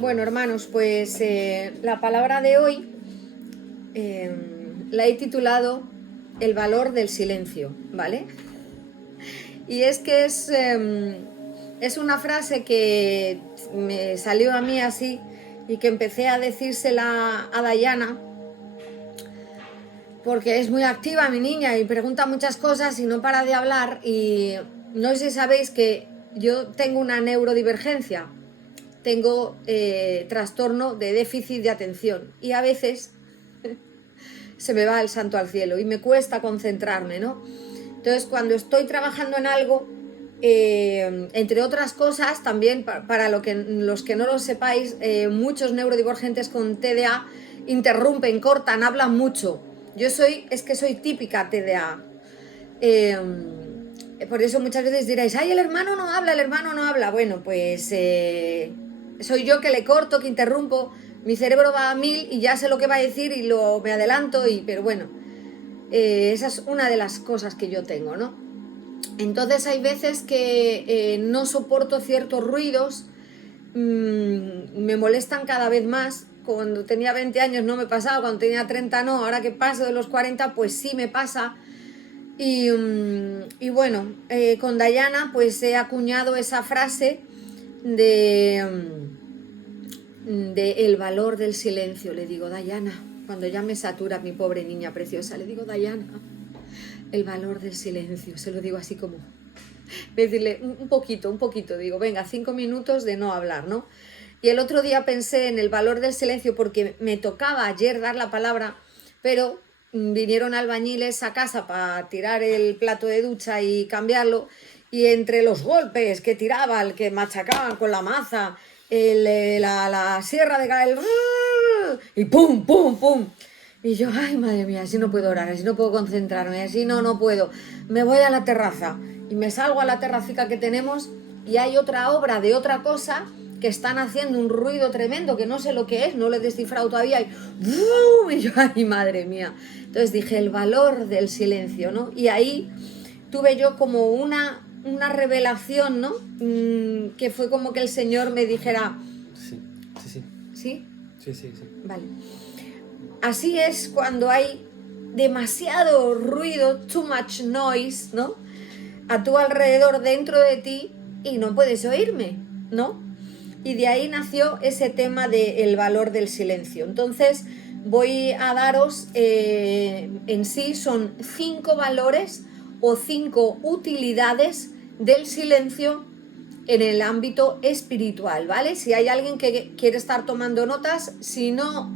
Bueno, hermanos, pues la palabra de hoy la he titulado El valor del silencio, ¿vale? Y es que es una frase que me salió a mí así y que empecé a decírsela a Dayana porque es muy activa mi niña y pregunta muchas cosas y no para de hablar. Y no sé si sabéis que yo tengo una neurodivergencia, tengo trastorno de déficit de atención y a veces se me va el santo al cielo y me cuesta concentrarme, ¿no? Entonces, cuando estoy trabajando en algo, entre otras cosas, también para los que no lo sepáis, muchos neurodivergentes con TDA interrumpen, cortan, hablan mucho. Es que soy típica TDA. Por eso muchas veces diréis, ay, el hermano no habla, el hermano no habla. Bueno, pues soy yo que le corto, que interrumpo. Mi cerebro va a 1000 y ya sé lo que va a decir y me adelanto, pero bueno, esa es una de las cosas que yo tengo, ¿no? Entonces hay veces que no soporto ciertos ruidos, me molestan cada vez más. Cuando tenía 20 años no me pasaba, cuando tenía 30 no, ahora que paso de los 40 pues sí me pasa. Y bueno, con Dayana pues he acuñado esa frase de el valor del silencio. Le digo, Dayana, cuando ya me satura mi pobre niña preciosa, le digo, Dayana, el valor del silencio. Se lo digo así como, decirle un poquito, digo, venga, 5 minutos de no hablar, ¿no? Y el otro día pensé en el valor del silencio porque me tocaba ayer dar la palabra, pero vinieron albañiles a casa para tirar el plato de ducha y cambiarlo, y entre los golpes que tiraban, que machacaban con la maza, la sierra de caer, y pum, pum, pum. Y yo, ay, madre mía, así no puedo orar, así no puedo concentrarme, así no puedo. Me voy a la terraza y me salgo a la terracica que tenemos y hay otra obra de otra cosa que están haciendo un ruido tremendo que no sé lo que es, no lo he descifrado todavía. Y yo, ay, madre mía. Entonces dije, el valor del silencio, ¿no? Y ahí tuve yo como una revelación, ¿no? Que fue como que el Señor me dijera... Sí. ¿Sí? Sí. Vale. Así es cuando hay demasiado ruido, too much noise, ¿no? A tu alrededor, dentro de ti, y no puedes oírme, ¿no? Y de ahí nació ese tema del valor del silencio. Entonces voy a daros, en sí son 5 valores o 5 utilidades del silencio en el ámbito espiritual, ¿vale? Si hay alguien que quiere estar tomando notas, si no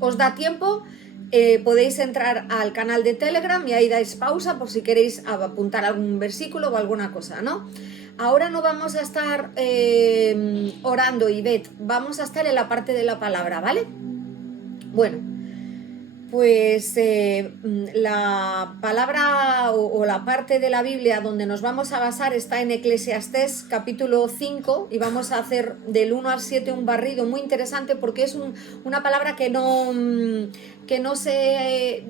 os da tiempo, podéis entrar al canal de Telegram y ahí dais pausa por si queréis apuntar algún versículo o alguna cosa, ¿no? Ahora no vamos a estar orando, Ivette, vamos a estar en la parte de la palabra, ¿vale? Bueno, pues la palabra o la parte de la Biblia donde nos vamos a basar está en Eclesiastés capítulo 5 y vamos a hacer del 1 al 7 un barrido muy interesante porque es una palabra que no se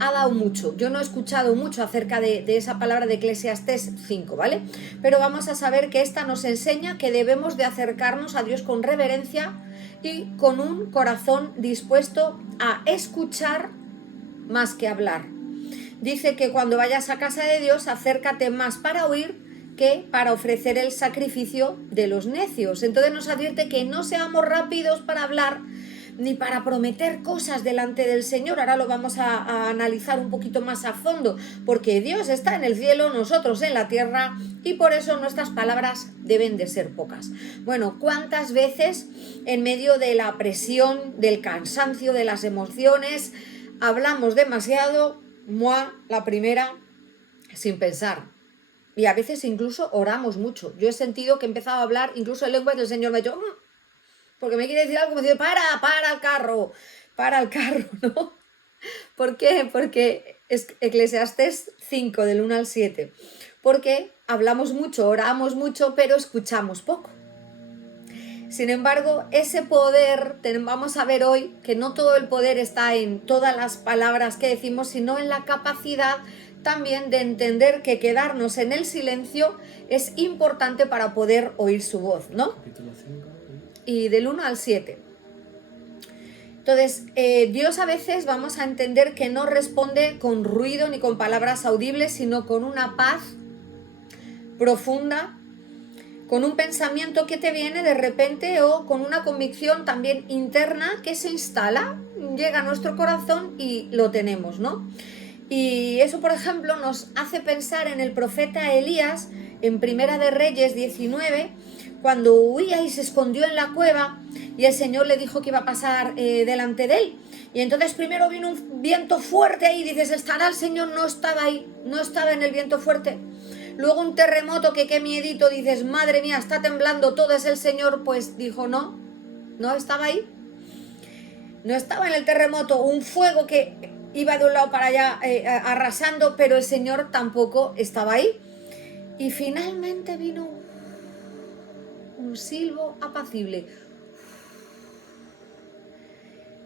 ha dado mucho. Yo no he escuchado mucho acerca de esa palabra de Eclesiastés 5, ¿vale? Pero vamos a saber que esta nos enseña que debemos de acercarnos a Dios con reverencia y con un corazón dispuesto a escuchar más que hablar. Dice que cuando vayas a casa de Dios, acércate más para oír que para ofrecer el sacrificio de los necios. Entonces nos advierte que no seamos rápidos para hablar ni para prometer cosas delante del Señor. Ahora lo vamos a analizar un poquito más a fondo, porque Dios está en el cielo, nosotros en la tierra, y por eso nuestras palabras deben de ser pocas. Bueno, ¿cuántas veces en medio de la presión, del cansancio, de las emociones, hablamos demasiado, la primera, sin pensar? Y a veces incluso oramos mucho. Yo he sentido que he empezado a hablar incluso en lenguas del Señor me ha dicho... porque me quiere decir algo, me dice, para el carro, ¿no? ¿Por qué? Porque es Eclesiastés 5, del 1 al 7. Porque hablamos mucho, oramos mucho, pero escuchamos poco. Sin embargo, ese poder, vamos a ver hoy que no todo el poder está en todas las palabras que decimos, sino en la capacidad también de entender que quedarnos en el silencio es importante para poder oír su voz, ¿no? Capítulo 5. Y del 1 al 7. Entonces, Dios a veces vamos a entender que no responde con ruido ni con palabras audibles, sino con una paz profunda, con un pensamiento que te viene de repente o con una convicción también interna que se instala, llega a nuestro corazón y lo tenemos, ¿no? Y eso, por ejemplo, nos hace pensar en el profeta Elías en Primera de Reyes 19, cuando huía y se escondió en la cueva y el Señor le dijo que iba a pasar delante de él. Y entonces primero vino un viento fuerte ahí, dices, ¿estará el Señor? No estaba ahí, no estaba en el viento fuerte. Luego un terremoto, que qué miedito, dices, madre mía, está temblando todo, es el Señor. Pues dijo, no estaba ahí. No estaba en el terremoto, un fuego que iba de un lado para allá arrasando, pero el Señor tampoco estaba ahí. Y finalmente vino un silbo apacible.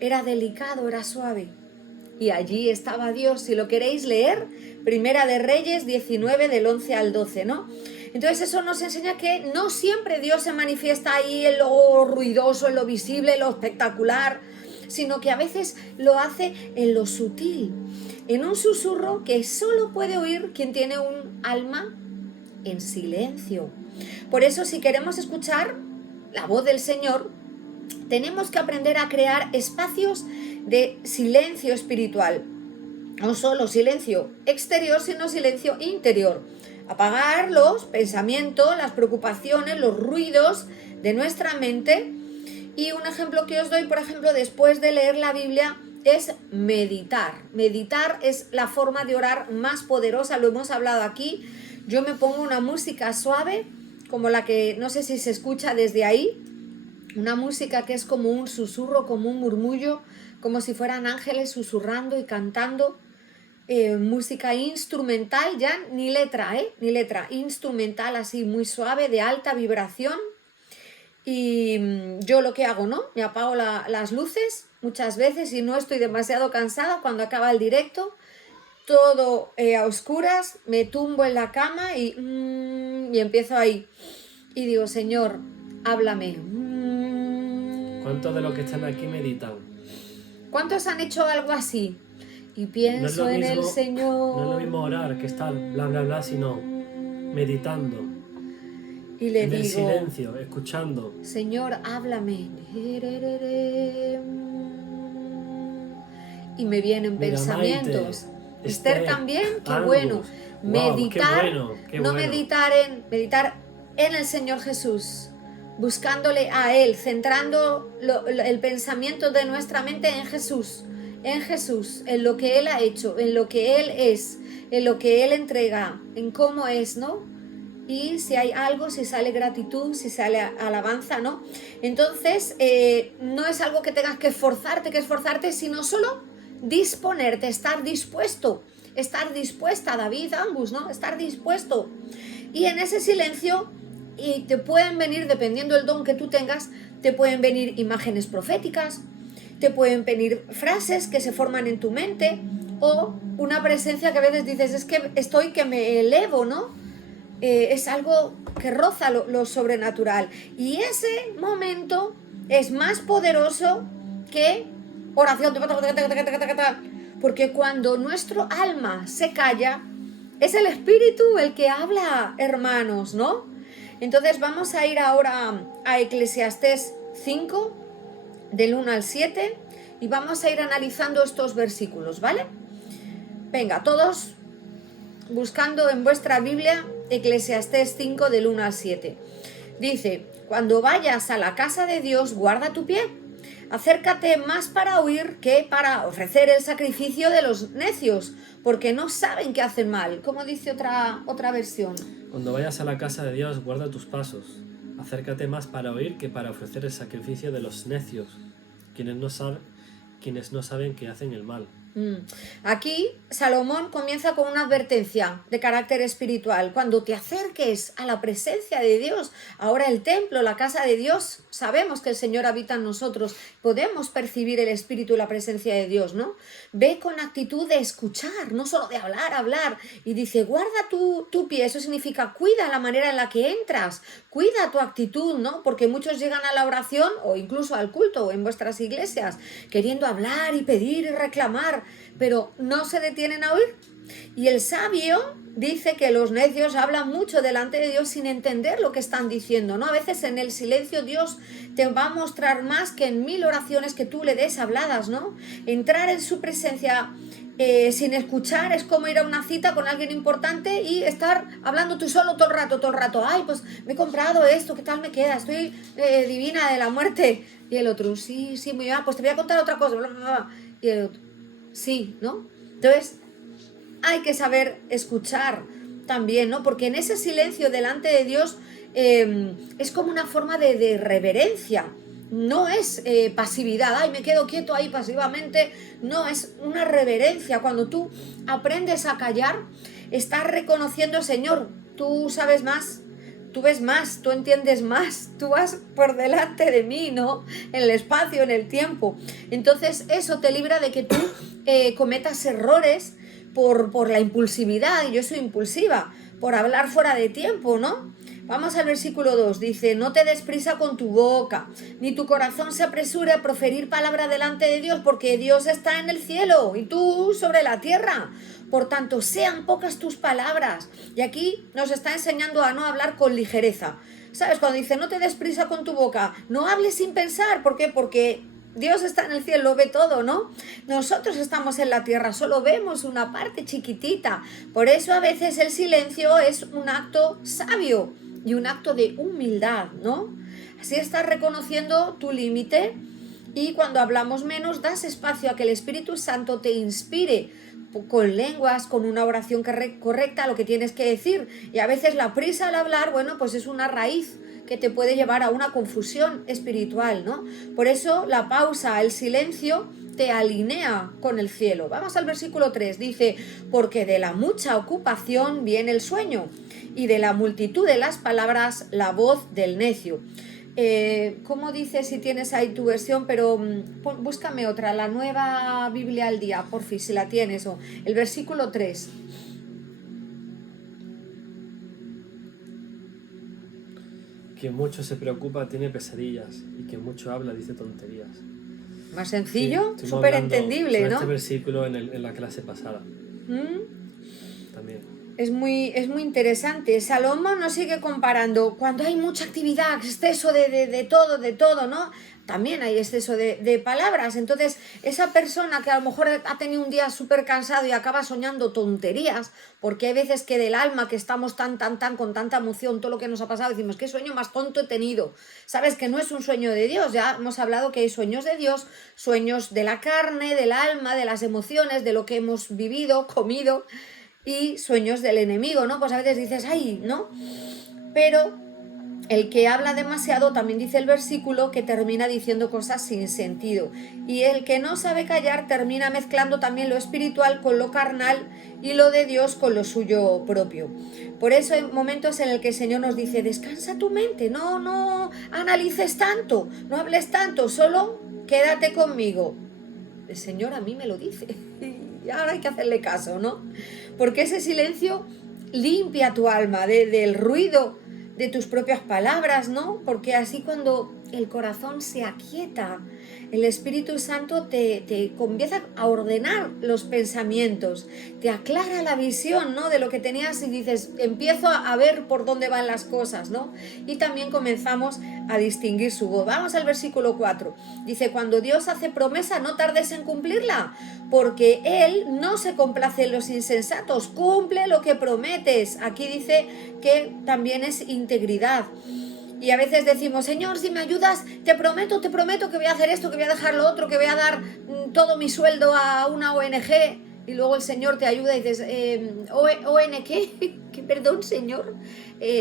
Era delicado, era suave. Y allí estaba Dios. Si lo queréis leer, Primera de Reyes 19 del 11 al 12, ¿no? Entonces eso nos enseña que no siempre Dios se manifiesta ahí en lo ruidoso, en lo visible, en lo espectacular, sino que a veces lo hace en lo sutil, en un susurro que solo puede oír quien tiene un alma en silencio. Por eso, si queremos escuchar la voz del Señor, tenemos que aprender a crear espacios de silencio espiritual. No solo silencio exterior, sino silencio interior. Apagar los pensamientos, las preocupaciones, los ruidos de nuestra mente. Y un ejemplo que os doy, por ejemplo, después de leer la Biblia, es meditar. Meditar es la forma de orar más poderosa, lo hemos hablado aquí. Yo me pongo una música suave, como la que no sé si se escucha desde ahí, una música que es como un susurro, como un murmullo, como si fueran ángeles susurrando y cantando. Música instrumental, ya ni letra, instrumental así muy suave, de alta vibración. Y yo lo que hago, ¿no? Me apago las luces muchas veces y no estoy demasiado cansada cuando acaba el directo. Todo a oscuras, me tumbo en la cama y empiezo ahí. Y digo, Señor, háblame. ¿Cuántos de los que están aquí meditan? ¿Cuántos han hecho algo así? Y pienso no es en mismo, el Señor. No es lo mismo orar que estar bla bla bla, sino meditando. Y le en digo, el silencio, escuchando. Señor, háblame. Y me vienen pensamientos. Maite, Esther también, qué Angus. bueno. Wow, Meditar, qué no bueno. meditar en el Señor Jesús, buscándole a Él, centrando el pensamiento de nuestra mente en Jesús, en lo que Él ha hecho, en lo que Él es, en lo que Él entrega, en cómo es, ¿no? Y si hay algo, si sale gratitud, si sale alabanza, ¿no? Entonces, no es algo que tengas que esforzarte, sino solo disponerte, estar dispuesta, David, Angus, ¿no? Estar dispuesto. Y en ese silencio, y te pueden venir, dependiendo del don que tú tengas, te pueden venir imágenes proféticas, te pueden venir frases que se forman en tu mente, o una presencia que a veces dices, es que estoy que me elevo, ¿no? Es algo que roza lo sobrenatural. Y ese momento es más poderoso que oración, porque cuando nuestro alma se calla, es el Espíritu el que habla, hermanos, ¿no? Entonces vamos a ir ahora a Eclesiastés 5, del 1 al 7, y vamos a ir analizando estos versículos, ¿vale? Venga, todos buscando en vuestra Biblia Eclesiastés 5, del 1 al 7. Dice, cuando vayas a la casa de Dios, guarda tu pie. Acércate más para oír que para ofrecer el sacrificio de los necios, porque no saben que hacen mal. Como dice otra versión. Cuando vayas a la casa de Dios, guarda tus pasos. Acércate más para oír que para ofrecer el sacrificio de los necios, quienes no saben que hacen el mal. Aquí Salomón comienza con una advertencia de carácter espiritual. Cuando te acerques a la presencia de Dios, ahora el templo, la casa de Dios, sabemos que el Señor habita en nosotros, podemos percibir el espíritu y la presencia de Dios, ¿no? Ve con actitud de escuchar, no solo de hablar. Y dice, guarda tu pie, eso significa cuida la manera en la que entras, cuida tu actitud, ¿no? Porque muchos llegan a la oración o incluso al culto o en vuestras iglesias queriendo hablar y pedir y reclamar, pero no se detienen a oír. Y el sabio dice que los necios hablan mucho delante de Dios sin entender lo que están diciendo, ¿no? A veces en el silencio Dios te va a mostrar más que en 1000 oraciones que tú le des habladas, ¿no? Entrar en su presencia sin escuchar es como ir a una cita con alguien importante y estar hablando tú solo todo el rato. Ay, pues me he comprado esto, ¿qué tal me queda? Estoy divina de la muerte. Y el otro, sí, muy bien, pues te voy a contar otra cosa. Bla, bla, bla. Y el otro, sí, ¿no? Entonces, hay que saber escuchar también, ¿no? Porque en ese silencio delante de Dios es como una forma de reverencia. No es pasividad, ay, me quedo quieto ahí pasivamente. No, es una reverencia. Cuando tú aprendes a callar, estás reconociendo, Señor, tú sabes más, tú ves más, tú entiendes más, tú vas por delante de mí, ¿no? En el espacio, en el tiempo. Entonces eso te libra de que tú cometas errores por la impulsividad. Yo soy impulsiva, por hablar fuera de tiempo, ¿no? Vamos al versículo 2, dice, no te des prisa con tu boca, ni tu corazón se apresure a proferir palabra delante de Dios, porque Dios está en el cielo y tú sobre la tierra. Por tanto, sean pocas tus palabras. Y aquí nos está enseñando a no hablar con ligereza. ¿Sabes? Cuando dice, no te des prisa con tu boca, no hables sin pensar. ¿Por qué? Porque Dios está en el cielo, lo ve todo, ¿no? Nosotros estamos en la tierra, solo vemos una parte chiquitita. Por eso a veces el silencio es un acto sabio y un acto de humildad, ¿no? Así estás reconociendo tu límite y cuando hablamos menos das espacio a que el Espíritu Santo te inspire con lenguas, con una oración correcta lo que tienes que decir. Y a veces la prisa al hablar, bueno, pues es una raíz que te puede llevar a una confusión espiritual, ¿no? Por eso la pausa, el silencio te alinea con el cielo. Vamos al versículo 3, dice, porque de la mucha ocupación viene el sueño y de la multitud de las palabras la voz del necio. ¿Cómo dice si tienes ahí tu versión? Pero búscame otra, la Nueva Biblia al Día, por fin, si la tienes, o el versículo 3. Quien mucho se preocupa tiene pesadillas y quien mucho habla dice tonterías. Más sencillo, sí, súper entendible, ¿no? Este versículo en la clase pasada. También. Es muy interesante. Salomón nos sigue comparando. Cuando hay mucha actividad, exceso de todo, ¿no? También hay exceso de palabras. Entonces, esa persona que a lo mejor ha tenido un día súper cansado y acaba soñando tonterías, porque hay veces que del alma que estamos tan, con tanta emoción, todo lo que nos ha pasado, decimos, ¿qué sueño más tonto he tenido? Sabes que no es un sueño de Dios. Ya hemos hablado que hay sueños de Dios, sueños de la carne, del alma, de las emociones, de lo que hemos vivido, comido, y sueños del enemigo, ¿no? Pues a veces dices, ay, ¿no? Pero el que habla demasiado, también dice el versículo, que termina diciendo cosas sin sentido. Y el que no sabe callar termina mezclando también lo espiritual con lo carnal y lo de Dios con lo suyo propio. Por eso hay momentos en el que el Señor nos dice, descansa tu mente, no analices tanto, no hables tanto, solo quédate conmigo. El Señor a mí me lo dice y ahora hay que hacerle caso, ¿no? Porque ese silencio limpia tu alma del ruido de tus propias palabras, ¿no? Porque así cuando el corazón se aquieta, el Espíritu Santo te comienza a ordenar los pensamientos, te aclara la visión, ¿no? De lo que tenías y dices, empiezo a ver por dónde van las cosas, ¿no? Y también comenzamos a distinguir su voz. Vamos al versículo 4. Dice, cuando Dios hace promesa, no tardes en cumplirla, porque Él no se complace en los insensatos, cumple lo que prometes. Aquí dice que también es integridad. Y a veces decimos, Señor, si me ayudas, te prometo que voy a hacer esto, que voy a dejar lo otro, que voy a dar todo mi sueldo a una ONG. Y luego el Señor te ayuda y dices, ¿ONG? ¿Qué perdón, Señor?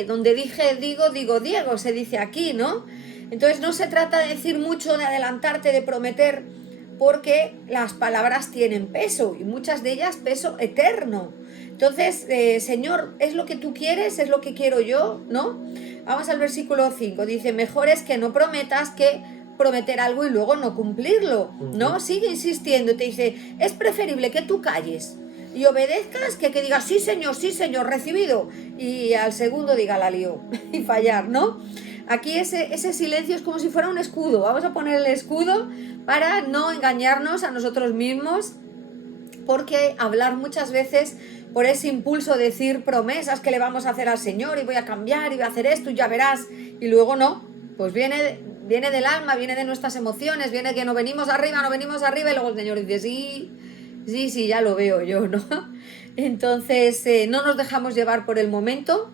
Donde digo Diego, se dice aquí, ¿no? Entonces no se trata de decir mucho, de adelantarte, de prometer, porque las palabras tienen peso y muchas de ellas peso eterno. Entonces, Señor, ¿es lo que tú quieres? ¿Es lo que quiero yo? ¿No? Vamos al versículo 5. Dice, mejor es que no prometas que prometer algo y luego no cumplirlo, ¿no? Sigue insistiendo, te dice, es preferible que tú calles y obedezcas que digas, sí señor, recibido, y al segundo diga la lío y fallar, ¿no? Aquí ese silencio es como si fuera un escudo. Vamos a poner el escudo para no engañarnos a nosotros mismos, porque hablar muchas veces por ese impulso de decir promesas que le vamos a hacer al Señor y voy a cambiar y voy a hacer esto y ya verás, y luego no, pues viene del alma, viene de nuestras emociones, viene que no venimos arriba y luego el Señor dice sí, ya lo veo yo, ¿no? Entonces no nos dejamos llevar por el momento,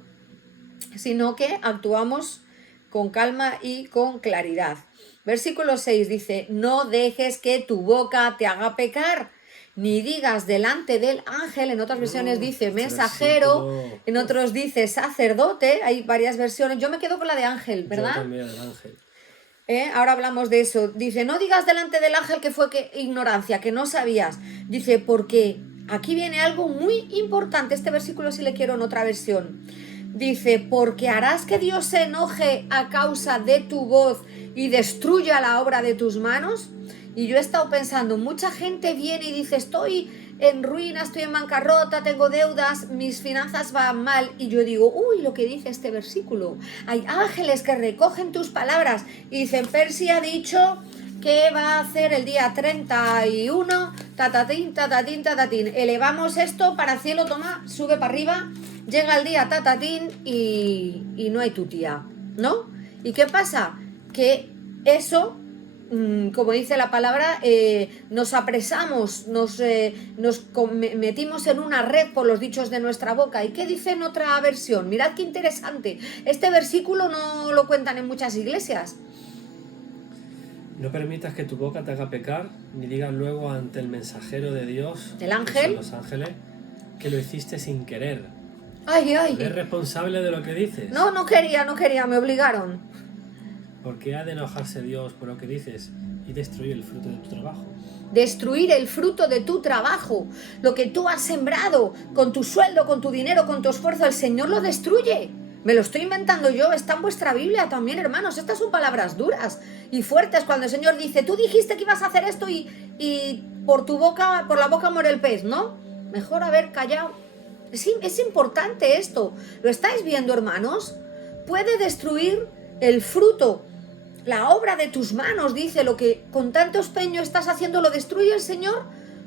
sino que actuamos con calma y con claridad. Versículo 6 dice, no dejes que tu boca te haga pecar, ni digas delante del ángel, en otras versiones dice mensajero, en otros dice sacerdote, hay varias versiones, yo me quedo con la de ángel, ¿verdad? Yo también, el ángel. Ahora hablamos de eso. Dice, no digas delante del ángel que fue ignorancia, que no sabías. Dice, porque aquí viene algo muy importante. Este versículo sí le quiero en otra versión. Dice, porque harás que Dios se enoje a causa de tu voz y destruya la obra de tus manos. Y yo he estado pensando, mucha gente viene y dice, estoy en ruina, estoy en bancarrota, tengo deudas, mis finanzas van mal. Y yo digo, uy, lo que dice este versículo. Hay ángeles que recogen tus palabras y dicen, Percy ha dicho que va a hacer el día 31, tatatín. Elevamos esto para cielo, toma, sube para arriba, llega el día tatatín y no hay tu tía, ¿no? ¿Y qué pasa? Que eso, como dice la palabra, nos apresamos, nos metimos en una red por los dichos de nuestra boca. ¿Y qué dice en otra versión? Mirad qué interesante. Este versículo no lo cuentan en muchas iglesias. No permitas que tu boca te haga pecar, ni digas luego ante el mensajero de Dios, el ángel, los ángeles, que lo hiciste sin querer. Ay. ¿Eres responsable de lo que dices? No quería, me obligaron. ¿Por qué ha de enojarse Dios por lo que dices y destruir el fruto de tu trabajo? Destruir el fruto de tu trabajo, lo que tú has sembrado con tu sueldo, con tu dinero, con tu esfuerzo, el Señor lo destruye. Me lo estoy inventando yo, está en vuestra Biblia también, hermanos. Estas son palabras duras y fuertes cuando el Señor dice, tú dijiste que ibas a hacer esto y por la boca muere el pez, ¿no? Mejor haber callado. Es importante esto. ¿Lo estáis viendo, hermanos? Puede destruir el fruto, la obra de tus manos, dice, lo que con tanto empeño estás haciendo, ¿lo destruye el Señor?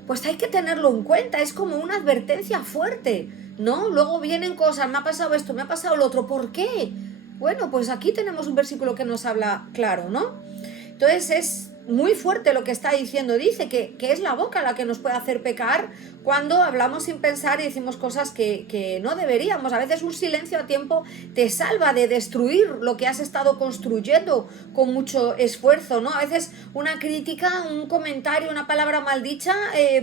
Pues hay que tenerlo en cuenta, es como una advertencia fuerte, ¿no? Luego vienen cosas, me ha pasado esto, me ha pasado lo otro, ¿por qué? Bueno, pues aquí tenemos un versículo que nos habla claro, ¿no? Entonces es muy fuerte lo que está diciendo, dice que es la boca la que nos puede hacer pecar cuando hablamos sin pensar y decimos cosas que no deberíamos. A veces un silencio a tiempo te salva de destruir lo que has estado construyendo con mucho esfuerzo, ¿no? A veces una crítica, un comentario, una palabra maldicha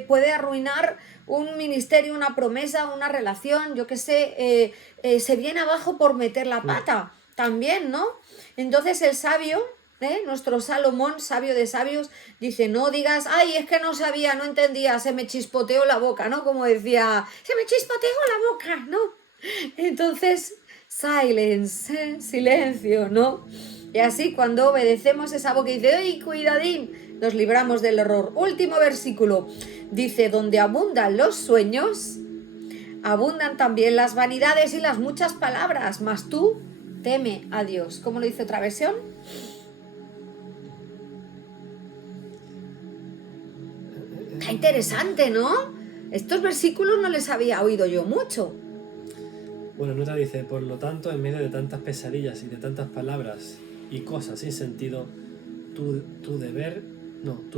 puede arruinar un ministerio, una promesa, una relación, yo qué sé, se viene abajo por meter la pata también, ¿no? Entonces el sabio, nuestro Salomón, sabio de sabios, dice, no digas, ay, es que no sabía, no entendía, se me chispoteó la boca, ¿no? Como decía, se me chispoteó la boca, ¿no? Entonces, silence, silencio, ¿no? Y así cuando obedecemos esa boca y dice, ¡ay, cuidadín! Nos libramos del error. Último versículo, dice, donde abundan los sueños, abundan también las vanidades y las muchas palabras, mas tú teme a Dios. ¿Cómo lo dice otra versión? Está interesante, ¿no? Estos versículos no les había oído yo mucho. Bueno, en otra dice, por lo tanto, en medio de tantas pesadillas y de tantas palabras y cosas sin sentido, tú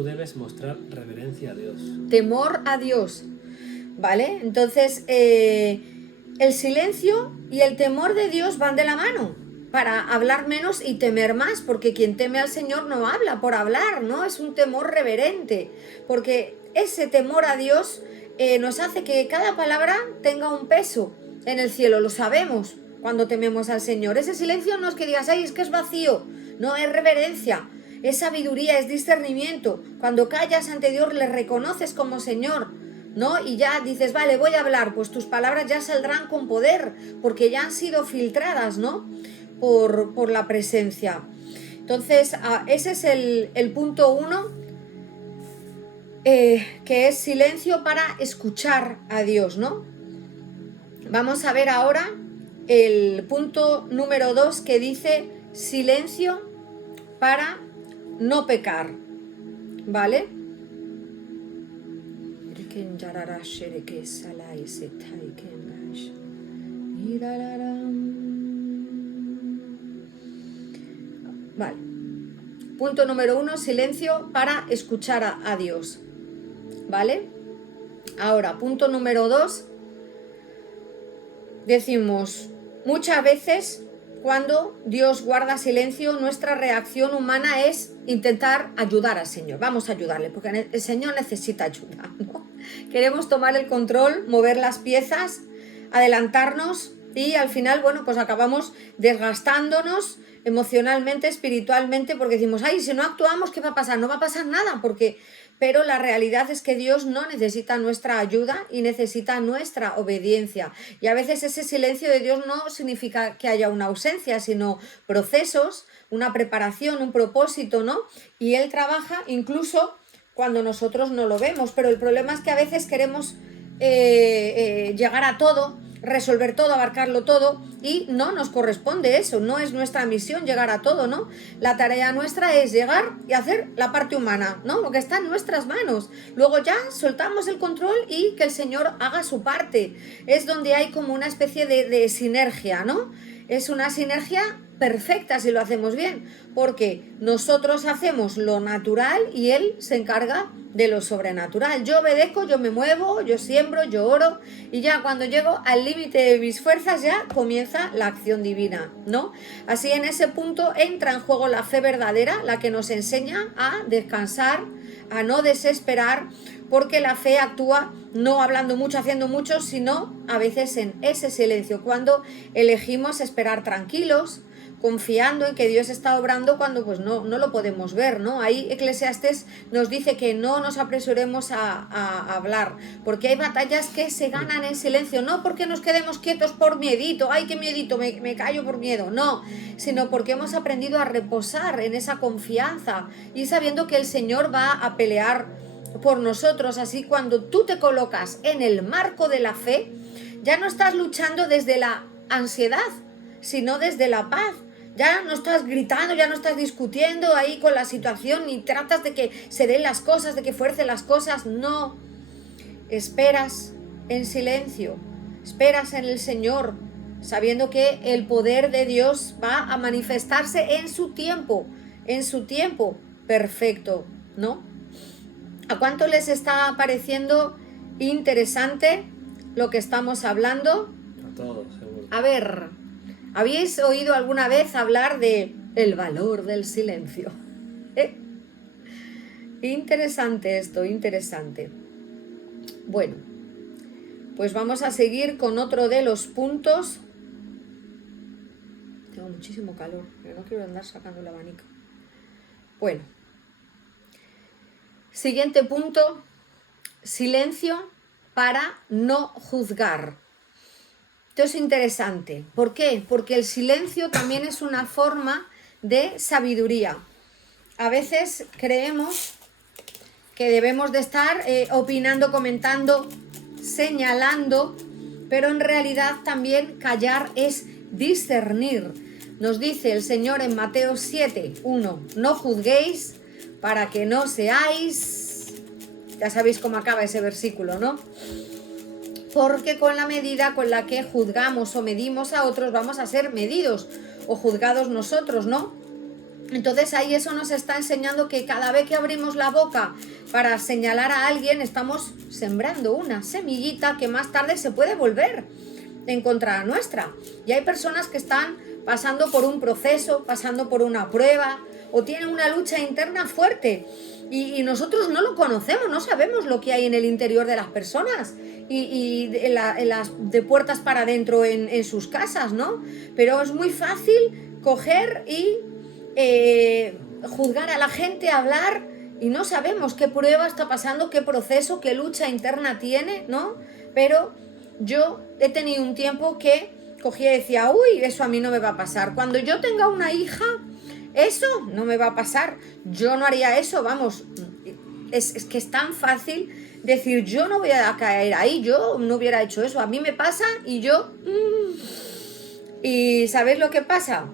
debes mostrar reverencia a Dios. Temor a Dios, ¿vale? Entonces, el silencio y el temor de Dios van de la mano, para hablar menos y temer más, porque quien teme al Señor no habla por hablar, ¿no? Es un temor reverente, porque ese temor a Dios nos hace que cada palabra tenga un peso en el cielo, lo sabemos cuando tememos al Señor. Ese silencio no es que digas, ay, es que es vacío, no, es reverencia. es sabiduría, es discernimiento. Cuando callas ante Dios le reconoces como Señor, ¿no? Y ya dices, vale, voy a hablar, pues tus palabras ya saldrán con poder, porque ya han sido filtradas, ¿no? Por la presencia. Entonces, ese es el punto 1, que es silencio para escuchar a Dios, ¿no? Vamos a ver ahora el punto número 2, que dice silencio para no pecar, ¿vale? Vale. Punto número 1, silencio para escuchar a Dios, ¿vale? Ahora, punto número 2, decimos, muchas veces cuando Dios guarda silencio, nuestra reacción humana es intentar ayudar al Señor. Vamos a ayudarle, porque el Señor necesita ayuda, ¿no? Queremos tomar el control, mover las piezas, adelantarnos y al final, bueno, pues acabamos desgastándonos emocionalmente, espiritualmente, porque decimos, ay, si no actuamos, ¿qué va a pasar? No va a pasar nada, pero la realidad es que Dios no necesita nuestra ayuda y necesita nuestra obediencia. Y a veces ese silencio de Dios no significa que haya una ausencia, sino procesos, una preparación, un propósito, ¿no? Y Él trabaja incluso cuando nosotros no lo vemos, pero el problema es que a veces queremos llegar a todo, resolver todo, abarcarlo todo, y no nos corresponde eso, no es nuestra misión llegar a todo, ¿no? La tarea nuestra es llegar y hacer la parte humana, ¿no? Lo que está en nuestras manos. Luego ya soltamos el control y que el Señor haga su parte. Es donde hay como una especie de sinergia, ¿no? Es una sinergia perfecta si lo hacemos bien, porque nosotros hacemos lo natural y Él se encarga de lo sobrenatural. Yo obedezco, yo me muevo, yo siembro, yo oro, y ya cuando llego al límite de mis fuerzas ya comienza la acción divina, ¿no? Así en ese punto entra en juego la fe verdadera, la que nos enseña a descansar, a no desesperar, porque la fe actúa no hablando mucho, haciendo mucho, sino a veces en ese silencio, cuando elegimos esperar tranquilos, confiando en que Dios está obrando cuando pues no lo podemos ver, ¿no? Ahí Eclesiastés nos dice que no nos apresuremos a hablar, porque hay batallas que se ganan en silencio, no porque nos quedemos quietos por miedito, ay, qué miedito, me callo por miedo, no, sino porque hemos aprendido a reposar en esa confianza y sabiendo que el Señor va a pelear por nosotros. Así, cuando tú te colocas en el marco de la fe, ya no estás luchando desde la ansiedad, sino desde la paz. Ya no estás gritando, ya no estás discutiendo ahí con la situación, ni tratas de que se den las cosas, de que fuercen las cosas, no. Esperas en silencio, esperas en el Señor, sabiendo que el poder de Dios va a manifestarse en su tiempo perfecto, ¿no? ¿A cuánto les está pareciendo interesante lo que estamos hablando? A todos, seguro. A ver, ¿habéis oído alguna vez hablar de el valor del silencio? Interesante esto, interesante. Bueno, pues vamos a seguir con otro de los puntos. Tengo muchísimo calor, pero no quiero andar sacando el abanico. Bueno, siguiente punto, silencio para no juzgar. Esto es interesante. ¿Por qué? Porque el silencio también es una forma de sabiduría. A veces creemos que debemos de estar opinando, comentando, señalando, pero en realidad también callar es discernir. Nos dice el Señor en Mateo 7:1, no juzguéis para que no seáis... Ya sabéis cómo acaba ese versículo, ¿no? Porque con la medida con la que juzgamos o medimos a otros vamos a ser medidos o juzgados nosotros, ¿no? Entonces ahí eso nos está enseñando que cada vez que abrimos la boca para señalar a alguien estamos sembrando una semillita que más tarde se puede volver en contra nuestra. Y hay personas que están pasando por un proceso, pasando por una prueba o tienen una lucha interna fuerte y nosotros no lo conocemos, no sabemos lo que hay en el interior de las personas y de puertas para adentro en sus casas, ¿no? Pero es muy fácil coger y juzgar a la gente, a hablar, y no sabemos qué prueba está pasando, qué proceso, qué lucha interna tiene, ¿no? Pero yo he tenido un tiempo que cogía y decía, uy, eso a mí no me va a pasar. Cuando yo tenga una hija, eso no me va a pasar. Yo no haría eso, vamos. Es que es tan fácil decir, yo no voy a caer ahí, yo no hubiera hecho eso. A mí me pasa y yo... ¿Y sabéis lo que pasa?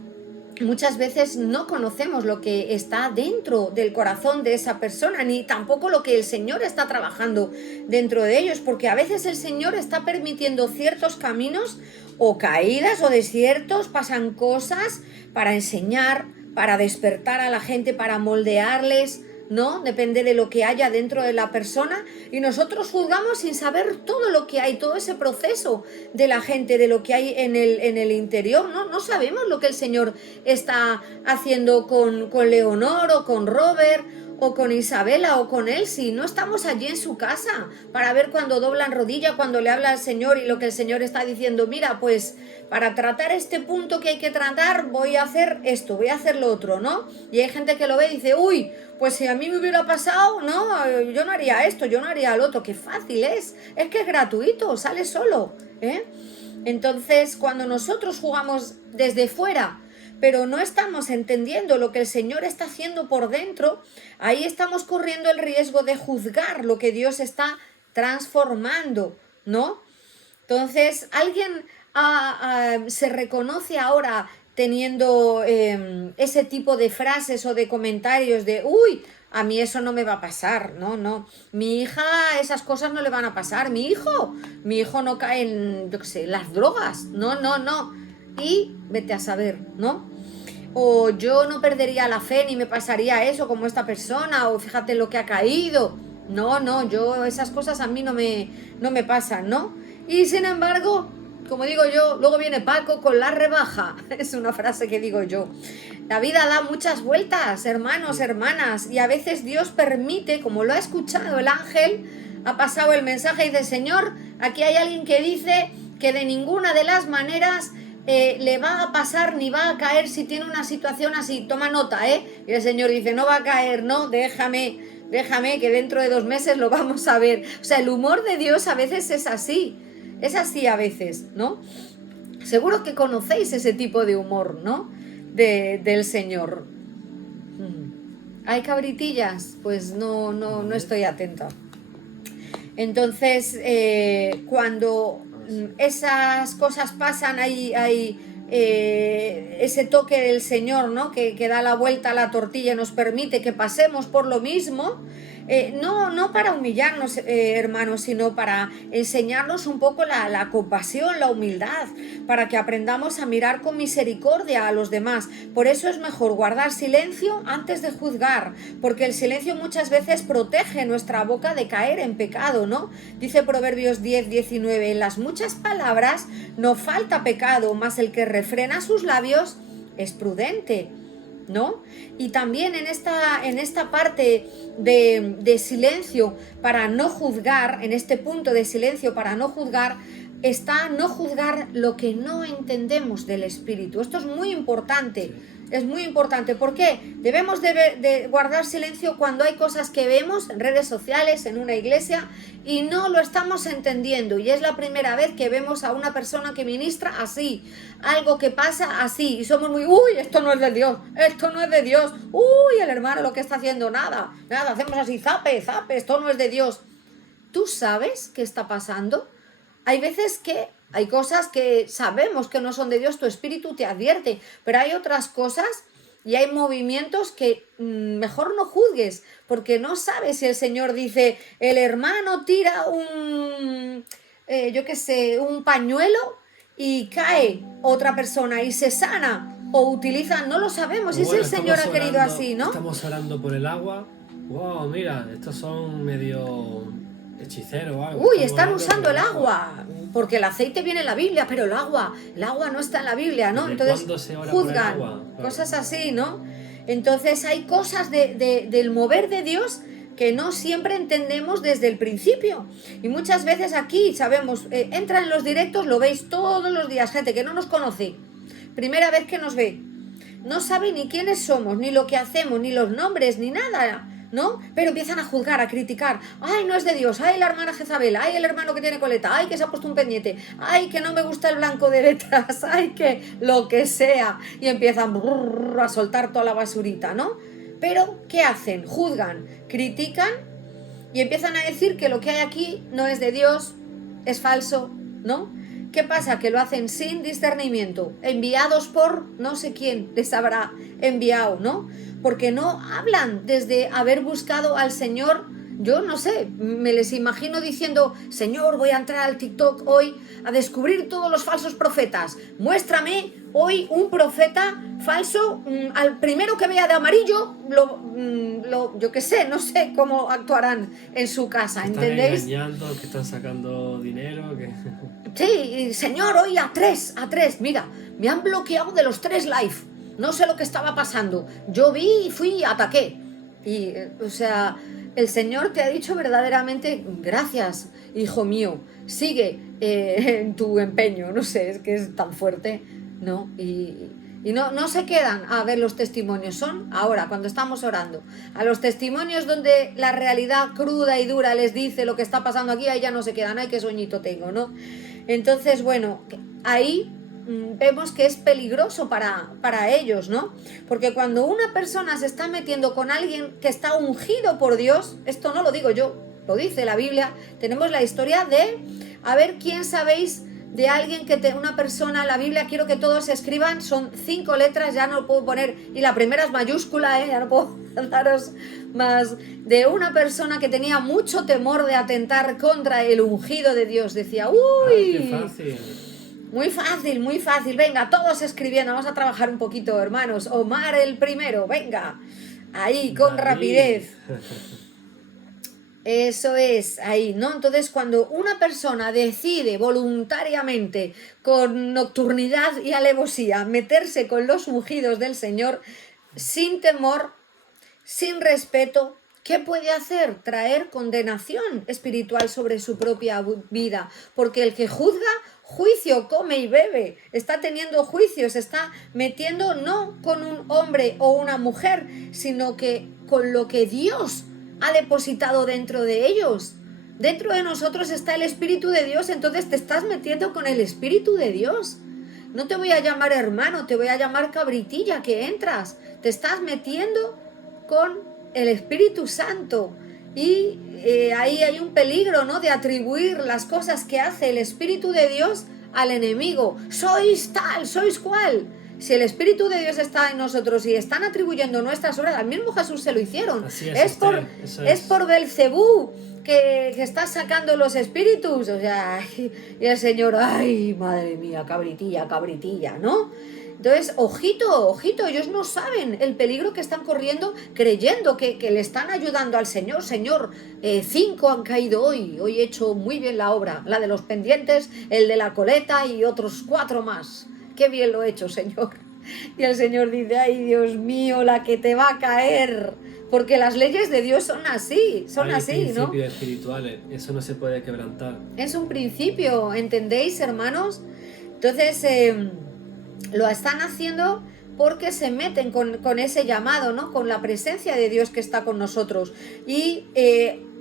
Muchas veces no conocemos lo que está dentro del corazón de esa persona, ni tampoco lo que el Señor está trabajando dentro de ellos, porque a veces el Señor está permitiendo ciertos caminos o caídas o desiertos, pasan cosas para enseñar, para despertar a la gente, para moldearles, ¿no? Depende de lo que haya dentro de la persona, y nosotros juzgamos sin saber todo lo que hay, todo ese proceso de la gente, de lo que hay en el interior, ¿no? No sabemos lo que el Señor está haciendo con Leonor o con Robert o con Isabela o con Elsie. No estamos allí en su casa para ver cuando doblan rodilla, cuando le habla al Señor y lo que el Señor está diciendo, mira, pues para tratar este punto que hay que tratar voy a hacer esto, voy a hacer lo otro, ¿no? Y hay gente que lo ve y dice, uy, pues si a mí me hubiera pasado, no, yo no haría esto, yo no haría lo otro. Qué fácil es que es gratuito, sale solo, ¿eh? Entonces, cuando nosotros jugamos desde fuera, pero no estamos entendiendo lo que el Señor está haciendo por dentro, ahí estamos corriendo el riesgo de juzgar lo que Dios está transformando, ¿no? Entonces, ¿alguien se reconoce ahora teniendo ese tipo de frases o de comentarios de, uy, a mí eso no me va a pasar, no, mi hija esas cosas no le van a pasar, mi hijo no cae en, yo qué sé, las drogas, no, y vete a saber, ¿no? O yo no perdería la fe ni me pasaría eso como esta persona, o fíjate lo que ha caído, no, yo esas cosas a mí no me pasan, ¿no? Y sin embargo, como digo yo, luego viene Paco con la rebaja, es una frase que digo yo. La vida da muchas vueltas, hermanos, hermanas, y a veces Dios permite, como lo ha escuchado el ángel, ha pasado el mensaje y dice, Señor, aquí hay alguien que dice que de ninguna de las maneras le va a pasar ni va a caer si tiene una situación así, toma nota, ¿eh? Y el Señor dice, no va a caer, no, déjame que dentro de 2 meses lo vamos a ver. O sea, el humor de Dios a veces es así a veces, ¿no? Seguro que conocéis ese tipo de humor, ¿no? Del Señor. ¿Hay cabritillas? Pues no estoy atenta. Entonces, cuando esas cosas pasan, hay ese toque del Señor, ¿no? Que da la vuelta a la tortilla y nos permite que pasemos por lo mismo, no para humillarnos, hermanos, sino para enseñarnos un poco la compasión, la humildad, para que aprendamos a mirar con misericordia a los demás. Por eso es mejor guardar silencio antes de juzgar, porque el silencio muchas veces protege nuestra boca de caer en pecado, ¿no? Dice Proverbios 10:19, en las muchas palabras no falta pecado, mas el que refrena sus labios es prudente, ¿no? Y también en esta parte de silencio para no juzgar, en este punto de silencio para no juzgar, está no juzgar lo que no entendemos del Espíritu. Esto es muy importante. Es muy importante. ¿Por qué? Debemos de guardar silencio cuando hay cosas que vemos en redes sociales, en una iglesia, y no lo estamos entendiendo. Y es la primera vez que vemos a una persona que ministra así, algo que pasa así, y somos muy, uy, esto no es de Dios, esto no es de Dios, uy, el hermano lo que está haciendo, nada, hacemos así, zape, esto no es de Dios. ¿Tú sabes qué está pasando? Hay veces que hay cosas que sabemos que no son de Dios, tu espíritu te advierte, pero hay otras cosas y hay movimientos que mejor no juzgues, porque no sabes si el Señor dice, el hermano tira un pañuelo y cae otra persona y se sana, o utiliza, no lo sabemos, y si el Señor ha querido así, ¿no? Estamos orando por el agua, wow, mira, estos son medio hechiceros o algo. Uy, están usando el agua, porque el aceite viene en la Biblia, pero el agua no está en la Biblia, ¿no? Entonces juzgan, claro, cosas así, ¿no? Entonces hay cosas del mover de Dios que no siempre entendemos desde el principio. Y muchas veces aquí, sabemos, entra en los directos, lo veis todos los días, gente que no nos conoce, primera vez que nos ve. no sabe ni quiénes somos, ni lo que hacemos, ni los nombres, ni nada, ¿no? Pero empiezan a juzgar, a criticar. Ay, no es de Dios. Ay, la hermana Jezabel. Ay, el hermano que tiene coleta. Ay, que se ha puesto un pendiente. Ay, que no me gusta el blanco de letras. Ay, que lo que sea. Y empiezan a soltar toda la basurita, ¿no? Pero, ¿qué hacen? Juzgan, critican y empiezan a decir que lo que hay aquí no es de Dios, es falso, ¿no? ¿Qué pasa? Que lo hacen sin discernimiento, enviados por no sé quién les habrá enviado, ¿no? Porque no hablan desde haber buscado al Señor. Yo no sé, me les imagino diciendo: Señor, voy a entrar al TikTok hoy a descubrir todos los falsos profetas. Muéstrame hoy un profeta falso, al primero que vea de amarillo, yo qué sé, no sé cómo actuarán en su casa, ¿entendéis? Están engañando, que están sacando dinero, que... Sí, Señor, hoy a tres, mira, me han bloqueado de los 3 live. No sé lo que estaba pasando. Yo vi y fui y ataqué. Y, o sea, el Señor te ha dicho verdaderamente: gracias, hijo mío, sigue en tu empeño. No sé, es que es tan fuerte, ¿no? Y no se quedan a ver los testimonios. Son ahora, cuando estamos orando, a los testimonios donde la realidad cruda y dura les dice lo que está pasando aquí. Ahí ya no se quedan. Ay, qué sueñito tengo, ¿no? Entonces, bueno, ahí vemos que es peligroso para ellos, ¿no? Porque cuando una persona se está metiendo con alguien que está ungido por Dios, esto no lo digo yo, lo dice la Biblia, tenemos la historia de, a ver, ¿quién sabéis de alguien una persona, la Biblia, quiero que todos escriban, son 5 letras, ya no puedo poner, y la primera es mayúscula, ya no puedo daros más, de una persona que tenía mucho temor de atentar contra el ungido de Dios, decía: ¡uy! ¡Ay, qué fácil! Muy fácil, muy fácil. Venga, todos escribiendo. Vamos a trabajar un poquito, hermanos. Omar el primero, venga. Ahí, con David. rapidez. Eso es, ahí, ¿no? Entonces, cuando una persona decide voluntariamente, con nocturnidad y alevosía, meterse con los ungidos del Señor, sin temor, sin respeto, ¿qué puede hacer? Traer condenación espiritual sobre su propia vida. Porque el que juzga, juicio come y bebe, está teniendo juicio, se está metiendo no con un hombre o una mujer, sino que con lo que Dios ha depositado dentro de ellos. Dentro de nosotros está el Espíritu de Dios, entonces te estás metiendo con el Espíritu de Dios. No te voy a llamar hermano, te voy a llamar cabritilla que entras. Te estás metiendo con el Espíritu Santo. Y ahí hay un peligro, ¿no? De atribuir las cosas que hace el Espíritu de Dios al enemigo. Sois tal, sois cual. Si el Espíritu de Dios está en nosotros y están atribuyendo nuestras obras, al mismo Jesús se lo hicieron. Es por Belcebú que está sacando los espíritus. O sea, y el Señor, ay, madre mía, cabritilla, ¿no? Entonces, ojito, ellos no saben el peligro que están corriendo creyendo que le están ayudando al Señor. Señor, 5 han caído hoy he hecho muy bien la obra, la de los pendientes, el de la coleta y otros 4 más. Qué bien lo he hecho, Señor. Y el Señor dice: ay, Dios mío, la que te va a caer. Porque las leyes de Dios son así, ¿no? Hay principios espirituales, eso no se puede quebrantar. Es un principio, ¿entendéis, hermanos? Entonces, lo están haciendo porque se meten con ese llamado, ¿no? Con la presencia de Dios que está con nosotros. Y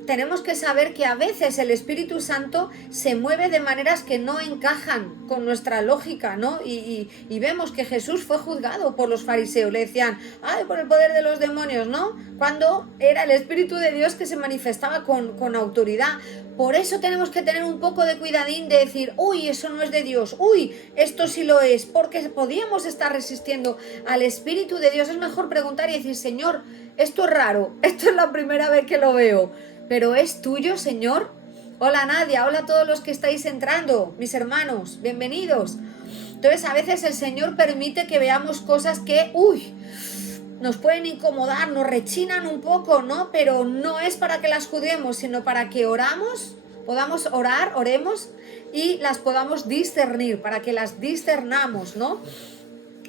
tenemos que saber que a veces el Espíritu Santo se mueve de maneras que no encajan con nuestra lógica, ¿no? Y vemos que Jesús fue juzgado por los fariseos. Le decían: ay, por el poder de los demonios, ¿no? Cuando era el Espíritu de Dios que se manifestaba con autoridad. Por eso tenemos que tener un poco de cuidadín de decir: uy, eso no es de Dios, uy, esto sí lo es, porque podíamos estar resistiendo al Espíritu de Dios. Es mejor preguntar y decir: Señor, esto es raro, esto es la primera vez que lo veo, pero ¿es tuyo, Señor? Hola Nadia, hola a todos los que estáis entrando, mis hermanos, bienvenidos. Entonces, a veces el Señor permite que veamos cosas que, nos pueden incomodar, nos rechinan un poco, ¿no? Pero no es para que las juzguemos, sino para que oremos y las podamos discernir, para que las discernamos, ¿no?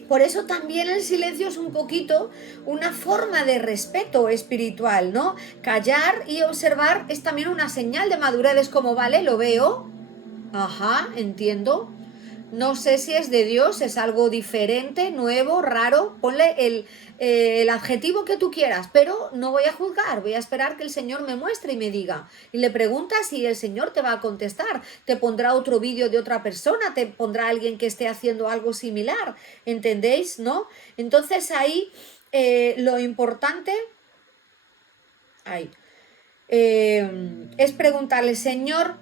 Por eso también el silencio es un poquito una forma de respeto espiritual, ¿no? Callar y observar es también una señal de madurez, es como, vale, lo veo, ajá, entiendo, no sé si es de Dios, es algo diferente, nuevo, raro, ponle el adjetivo que tú quieras, pero no voy a juzgar, voy a esperar que el Señor me muestre y me diga. Y le preguntas y el Señor te va a contestar, te pondrá otro vídeo de otra persona, te pondrá alguien que esté haciendo algo similar, ¿entendéis? ¿No? Entonces ahí lo importante es preguntarle, Señor,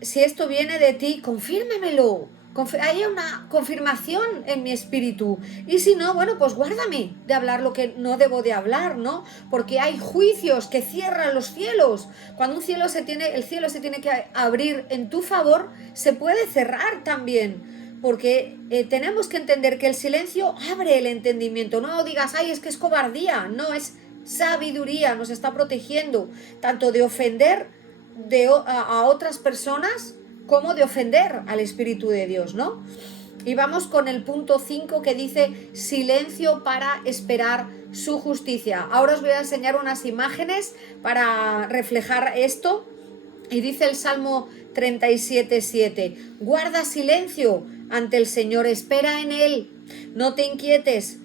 si esto viene de ti, confírmemelo. Hay una confirmación en mi espíritu. Y si no, bueno, pues guárdame de hablar lo que no debo de hablar, ¿no? Porque hay juicios que cierran los cielos. Cuando el cielo se tiene que abrir en tu favor, se puede cerrar también. Porque tenemos que entender que el silencio abre el entendimiento. No digas, ay, es que es cobardía. No, es sabiduría. Nos está protegiendo tanto de ofender a otras personas como de ofender al Espíritu de Dios, ¿no? Y vamos con el punto 5 que dice silencio para esperar su justicia. Ahora os voy a enseñar unas imágenes para reflejar esto. Y dice el Salmo 37:7, guarda silencio ante el Señor, espera en Él, no te inquietes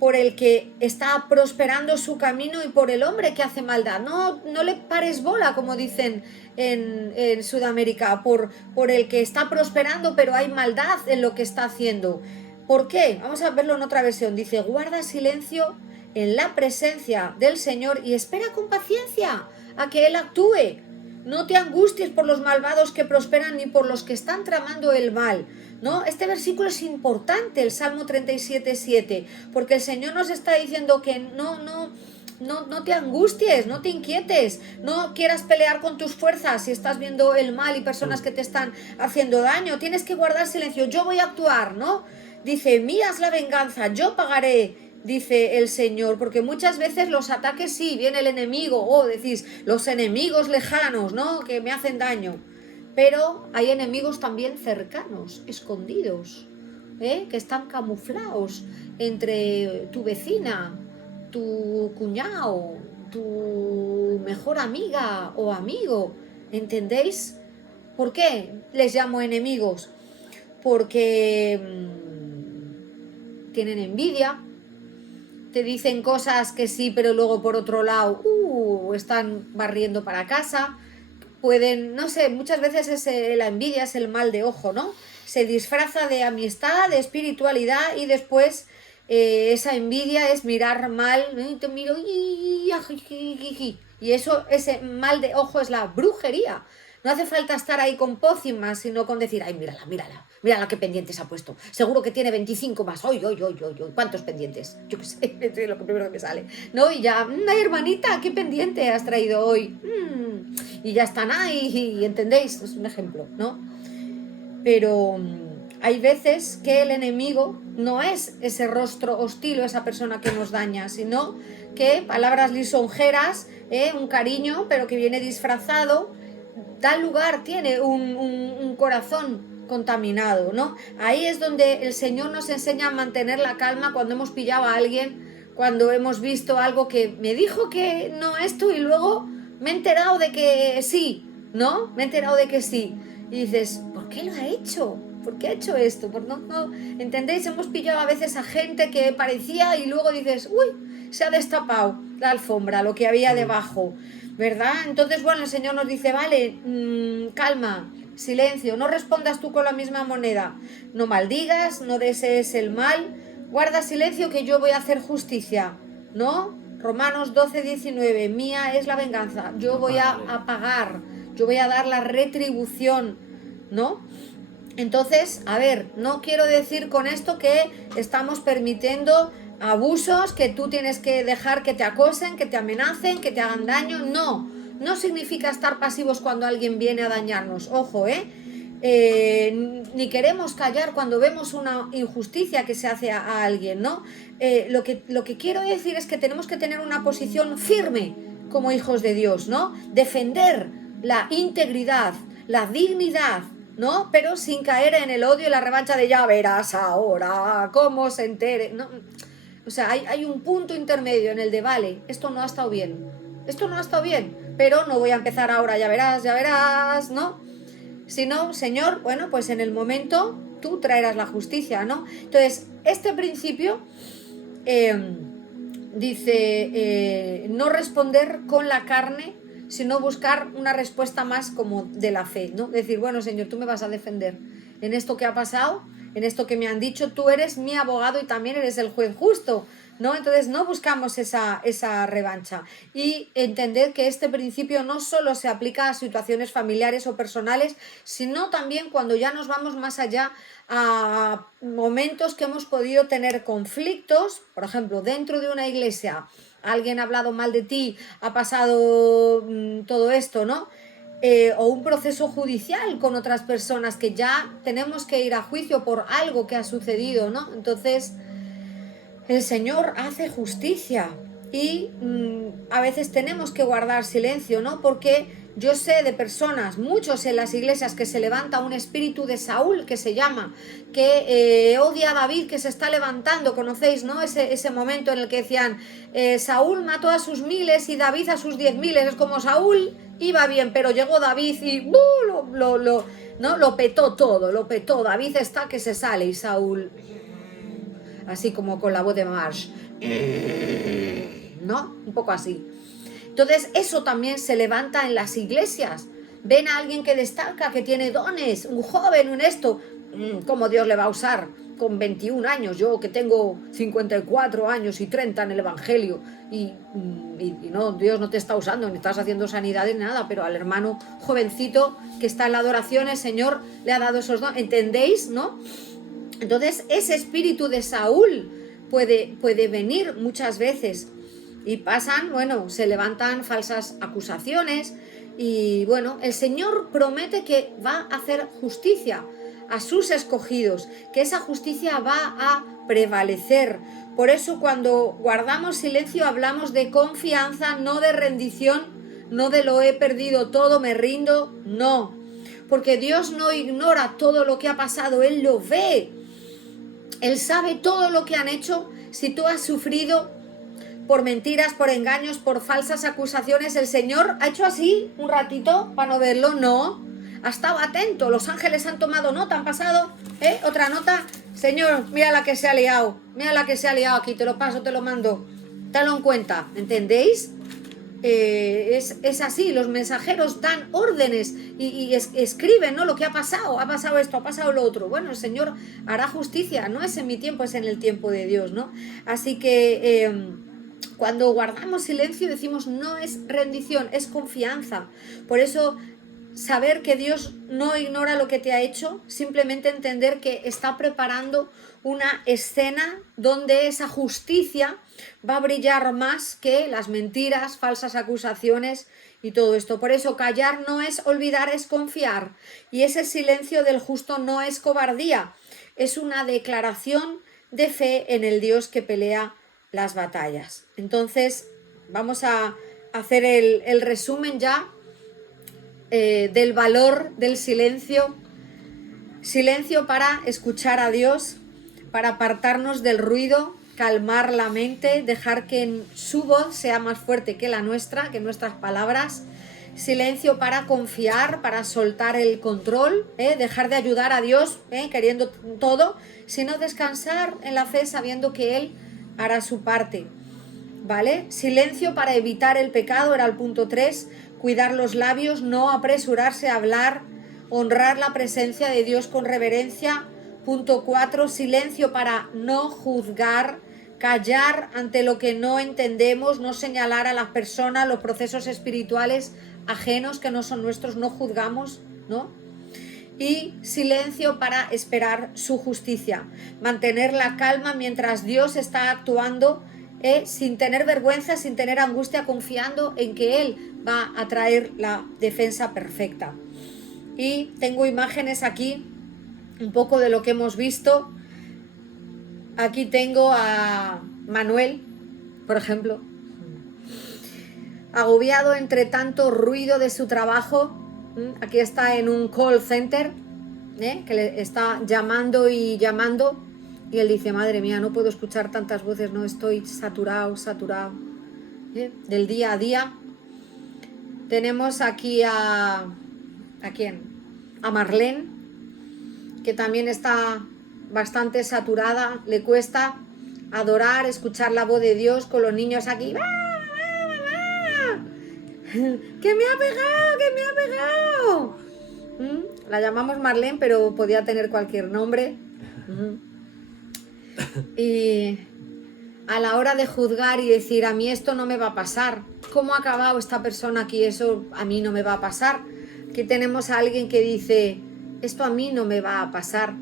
por el que está prosperando su camino y por el hombre que hace maldad. No le pares bola, como dicen en Sudamérica, por el que está prosperando, pero hay maldad en lo que está haciendo. ¿Por qué? Vamos a verlo en otra versión. Dice, guarda silencio en la presencia del Señor y espera con paciencia a que Él actúe. No te angusties por los malvados que prosperan ni por los que están tramando el mal. ¿No? Este versículo es importante, el Salmo 37:7, porque el Señor nos está diciendo que no te angusties, no te inquietes, no quieras pelear con tus fuerzas si estás viendo el mal y personas que te están haciendo daño. Tienes que guardar silencio, yo voy a actuar, ¿no? Dice, mía es la venganza, yo pagaré, dice el Señor, porque muchas veces los ataques sí, viene el enemigo, decís, los enemigos lejanos, ¿no? Que me hacen daño. Pero hay enemigos también cercanos, escondidos, que están camuflados entre tu vecina, tu cuñado, tu mejor amiga o amigo. ¿Entendéis? ¿Por qué les llamo enemigos? Porque tienen envidia, te dicen cosas que sí, pero luego por otro lado están barriendo para casa. Pueden, no sé, muchas veces la envidia es el mal de ojo, ¿no? Se disfraza de amistad, de espiritualidad y después esa envidia es mirar mal, ¿no? Te miro y eso, ese mal de ojo es la brujería. No hace falta estar ahí con pócimas, sino con decir, ay, mírala qué pendientes ha puesto. Seguro que tiene 25 más. ¡Oy! ¿Cuántos pendientes? Yo qué sé, es lo primero que me sale. ¿No? Y ya, ay, hermanita, ¿qué pendiente has traído hoy? Y ya están ahí, ¿entendéis? Es un ejemplo, ¿no? Pero hay veces que el enemigo no es ese rostro hostil o esa persona que nos daña, sino que palabras lisonjeras, un cariño, pero que viene disfrazado, da lugar, tiene un corazón contaminado, ¿no? Ahí es donde el Señor nos enseña a mantener la calma cuando hemos pillado a alguien, cuando hemos visto algo que me dijo que no esto y luego me he enterado de que sí, ¿no? Me he enterado de que sí. Y dices, ¿por qué lo ha hecho? ¿Por qué ha hecho esto? No, ¿entendéis? Hemos pillado a veces a gente que parecía y luego dices, uy, se ha destapado la alfombra, lo que había debajo, ¿verdad? Entonces, bueno, el Señor nos dice, vale, calma, silencio, no respondas tú con la misma moneda, no maldigas, no desees el mal, guarda silencio que yo voy a hacer justicia, ¿no? Romanos 12:19, mía es la venganza, yo voy a pagar, yo voy a dar la retribución, ¿no? Entonces, a ver, no quiero decir con esto que estamos permitiendo abusos, que tú tienes que dejar que te acosen, que te amenacen, que te hagan daño. No significa estar pasivos cuando alguien viene a dañarnos, ojo, ni queremos callar cuando vemos una injusticia que se hace a alguien, ¿no? Lo que quiero decir es que tenemos que tener una posición firme como hijos de Dios, ¿no? Defender la integridad, la dignidad, ¿no? Pero sin caer en el odio y la revancha de ya verás ahora cómo se entere, ¿no? O sea, hay un punto intermedio en el de vale, esto no ha estado bien, pero no voy a empezar ahora, ya verás, ¿no? Si no, Señor, bueno, pues en el momento tú traerás la justicia, ¿no? Entonces, este principio dice, no responder con la carne, sino buscar una respuesta más como de la fe, ¿no? Decir, bueno, Señor, tú me vas a defender en esto que ha pasado, en esto que me han dicho, tú eres mi abogado y también eres el juez justo, ¿no? Entonces no buscamos esa revancha y entender que este principio no solo se aplica a situaciones familiares o personales, sino también cuando ya nos vamos más allá a momentos que hemos podido tener conflictos, por ejemplo, dentro de una iglesia, alguien ha hablado mal de ti, ha pasado todo esto, ¿no? O un proceso judicial con otras personas que ya tenemos que ir a juicio por algo que ha sucedido, ¿no? Entonces, el Señor hace justicia y a veces tenemos que guardar silencio, ¿no? Porque yo sé de personas, muchos en las iglesias, que se levanta un espíritu de Saúl, que se llama, que odia a David, que se está levantando, conocéis, ¿no? Ese momento en el que decían, Saúl mató a sus 1000 y David a sus 10.000, es como Saúl iba bien, pero llegó David y ¿no? Lo petó todo, lo petó, David está que se sale y Saúl, así como con la voz de Marsh, ¿no? Un poco así. Entonces eso también se levanta en las iglesias. Ven a alguien que destaca, que tiene dones, un joven, un esto. ¿Cómo Dios le va a usar con 21 años? Yo que tengo 54 años y 30 en el Evangelio. Y no, Dios no te está usando, ni estás haciendo sanidades ni nada, pero al hermano jovencito que está en la adoración, el Señor le ha dado esos dones. ¿Entendéis, no? Entonces ese espíritu de Saúl puede venir muchas veces y pasan, bueno, se levantan falsas acusaciones y bueno, el Señor promete que va a hacer justicia a sus escogidos, que esa justicia va a prevalecer. Por eso cuando guardamos silencio hablamos de confianza, no de rendición, no de lo he perdido todo, me rindo, no. Porque Dios no ignora todo lo que ha pasado, Él lo ve. Él sabe todo lo que han hecho. Si tú has sufrido por mentiras, por engaños, por falsas acusaciones, el Señor ha hecho así un ratito para no verlo, no. Ha estado atento, los ángeles han tomado nota, han pasado, otra nota. Señor, mira la que se ha liado, aquí, te lo paso, te lo mando, tenlo en cuenta, ¿entendéis? Es así, los mensajeros dan órdenes y escriben, ¿no? Lo que ha pasado esto, ha pasado lo otro. Bueno, el Señor hará justicia, no es en mi tiempo, es en el tiempo de Dios, ¿no? Así que cuando guardamos silencio decimos no es rendición, es confianza. Por eso saber que Dios no ignora lo que te ha hecho, simplemente entender que está preparando una escena donde esa justicia va a brillar más que las mentiras, falsas acusaciones y todo esto. Por eso callar no es olvidar, es confiar. Y ese silencio del justo no es cobardía, es una declaración de fe en el Dios que pelea las batallas. Entonces vamos a hacer el resumen ya del valor del silencio. Silencio para escuchar a Dios, para apartarnos del ruido, calmar la mente, dejar que su voz sea más fuerte que la nuestra, que nuestras palabras. Silencio para confiar, para soltar el control, dejar de ayudar a Dios queriendo todo, sino descansar en la fe sabiendo que Él hará su parte, ¿vale? Silencio para evitar el pecado, era el punto 3, cuidar los labios, no apresurarse a hablar, honrar la presencia de Dios con reverencia. Punto 4, silencio para no juzgar, callar ante lo que no entendemos, no señalar a las personas, los procesos espirituales ajenos que no son nuestros, no juzgamos, ¿no? Y silencio para esperar su justicia, mantener la calma mientras Dios está actuando, sin tener vergüenza, sin tener angustia, confiando en que Él va a traer la defensa perfecta. Y tengo imágenes aquí, un poco de lo que hemos visto. Aquí tengo a Manuel, por ejemplo, agobiado entre tanto ruido de su trabajo. Aquí está en un call center, que le está llamando y llamando, y él dice, madre mía, no puedo escuchar tantas voces, no, estoy saturado, del día a día. Tenemos aquí ¿a quién? A Marlene, que también está bastante saturada, le cuesta adorar, escuchar la voz de Dios con los niños aquí. ¡Ah, mamá! ¡Que me ha pegado! ¡Que me ha pegado! La llamamos Marlene, pero podía tener cualquier nombre. Y a la hora de juzgar y decir, a mí esto no me va a pasar. ¿Cómo ha acabado esta persona aquí? Eso a mí no me va a pasar. Aquí tenemos a alguien que dice, esto a mí no me va a pasar.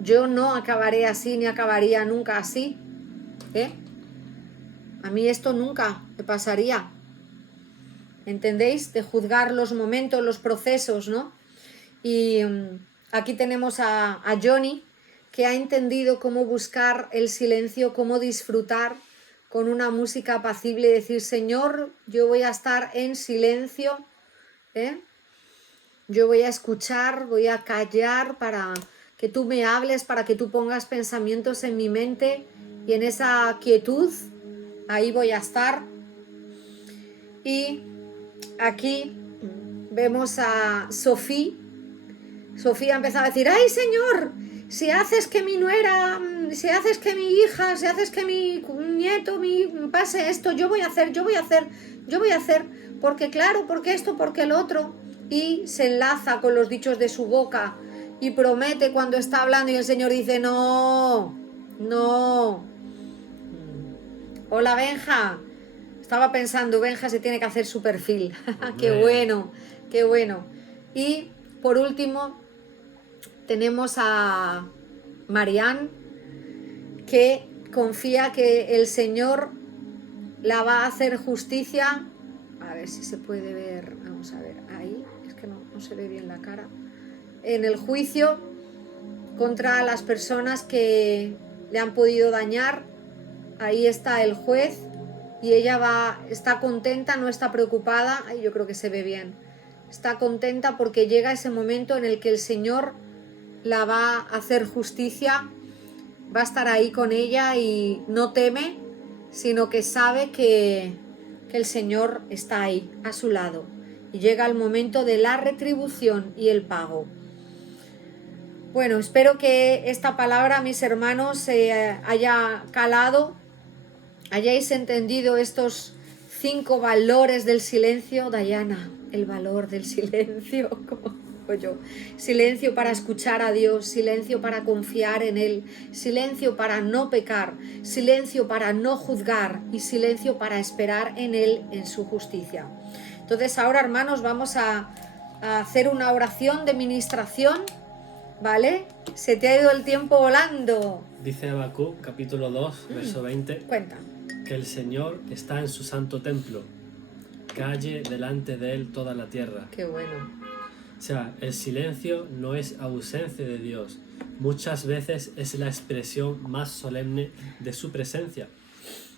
Yo no acabaré así, ni acabaría nunca así. A mí esto nunca me pasaría. ¿Entendéis? De juzgar los momentos, los procesos, ¿no? Y aquí tenemos a Johnny, que ha entendido cómo buscar el silencio, cómo disfrutar con una música apacible y decir, Señor, yo voy a estar en silencio, yo voy a escuchar, voy a callar para que tú me hables, para que tú pongas pensamientos en mi mente, y en esa quietud, ahí voy a estar. Y aquí vemos a Sofía. Sofía ha empezado a decir, ¡ay, Señor! Si haces que mi nuera, si haces que mi hija, si haces que mi nieto pase esto, yo voy a hacer, porque claro, porque esto, porque el otro. Y se enlaza con los dichos de su boca y promete cuando está hablando y el Señor dice, no. Hola, Benja. Estaba pensando, Benja se tiene que hacer su perfil. Qué bueno. Y por último, tenemos a Marianne, que confía que el Señor la va a hacer justicia. A ver si se puede ver, vamos a ver, ahí, es que no se ve bien la cara. En el juicio contra las personas que le han podido dañar, ahí está el juez y ella está contenta, no está preocupada. Yo creo que se ve bien. Está contenta porque llega ese momento en el que el Señor la va a hacer justicia, va a estar ahí con ella y no teme, sino que sabe que el Señor está ahí, a su lado. Y llega el momento de la retribución y el pago. Bueno, espero que esta palabra, mis hermanos, haya calado, hayáis entendido estos 5 valores del silencio. Dayana, el valor del silencio, como yo. Silencio para escuchar a Dios, silencio para confiar en Él, silencio para no pecar, silencio para no juzgar y silencio para esperar en Él, en su justicia. Entonces ahora, hermanos, vamos a hacer una oración de ministración, ¿vale? Se te ha ido el tiempo volando. Dice Habacuc, capítulo 2, verso 20. Cuenta. Que el Señor está en su santo templo, calle delante de Él toda la tierra. Qué bueno. O sea, el silencio no es ausencia de Dios. Muchas veces es la expresión más solemne de su presencia.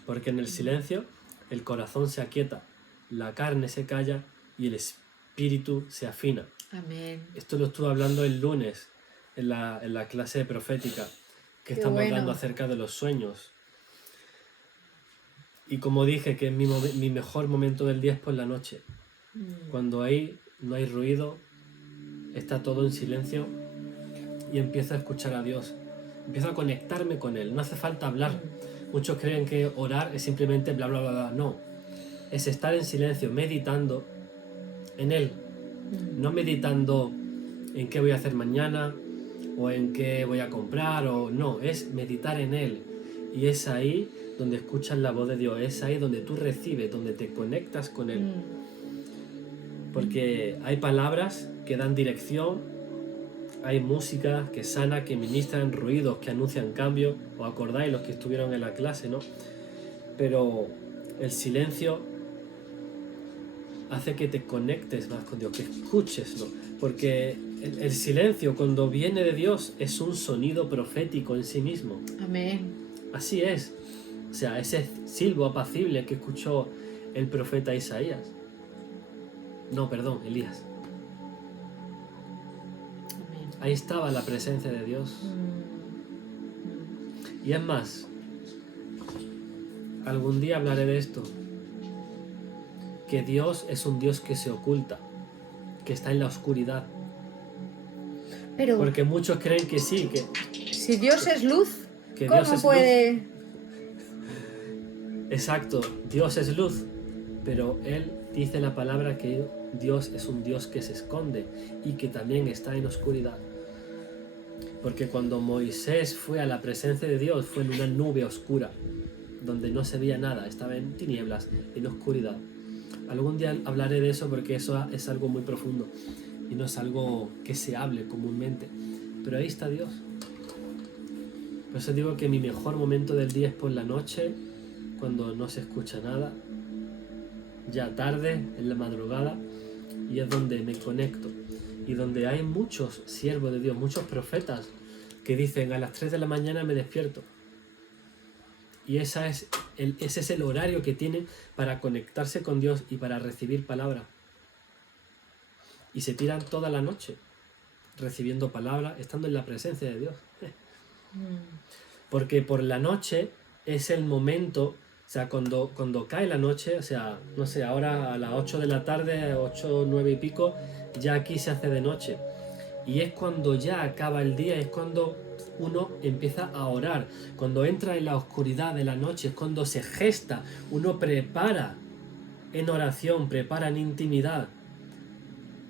Porque en el silencio el corazón se aquieta, la carne se calla y el espíritu se afina. Amén. Esto lo estuve hablando el lunes en la clase profética que estamos dando acerca de los sueños. Y como dije, que mi mejor momento del día es por la noche. Cuando ahí no hay ruido, está todo en silencio y empiezo a escuchar a Dios. Empiezo a conectarme con Él. No hace falta hablar. Muchos creen que orar es simplemente bla, bla, bla, bla. No. Es estar en silencio, meditando en Él. No meditando en qué voy a hacer mañana o en qué voy a comprar. No, es meditar en Él. Y es ahí donde escuchas la voz de Dios. Es ahí donde tú recibes, donde te conectas con Él. Porque hay palabras que dan dirección, hay música que sana, que ministran, ruidos que anuncian cambio. ¿Os acordáis los que estuvieron en la clase, no? Pero el silencio hace que te conectes más con Dios, que escucheslo. Porque el silencio, cuando viene de Dios, es un sonido profético en sí mismo. Amén. Así es. O sea, ese silbo apacible que escuchó el profeta Isaías. No, perdón, Elías. Amén. Ahí estaba la presencia de Dios. Y es más, algún día hablaré de esto. Que Dios es un Dios que se oculta, que está en la oscuridad. Pero Porque muchos creen que sí, si Dios es luz, que ¿cómo Dios es puede...? luz. Exacto, Dios es luz, pero Él dice la palabra que Dios es un Dios que se esconde y que también está en oscuridad. Porque cuando Moisés fue a la presencia de Dios, fue en una nube oscura, donde no se veía nada, estaba en tinieblas, en oscuridad. Algún día hablaré de eso porque eso es algo muy profundo y no es algo que se hable comúnmente. Pero ahí está Dios. Por eso digo que mi mejor momento del día es por la noche, cuando no se escucha nada, ya tarde, en la madrugada, y es donde me conecto. Y donde hay muchos siervos de Dios, muchos profetas, que dicen a las 3 de la mañana me despierto. Y ese es el horario que tienen para conectarse con Dios y para recibir palabra. Y se tiran toda la noche recibiendo palabra, estando en la presencia de Dios. Porque por la noche es el momento, o sea, cuando cae la noche, o sea, no sé, ahora a las 8 de la tarde, 8, 9 y pico, ya aquí se hace de noche. Y es cuando ya acaba el día, es cuando uno empieza a orar. Cuando entra en la oscuridad de la noche, es cuando se gesta, uno prepara en oración, prepara en intimidad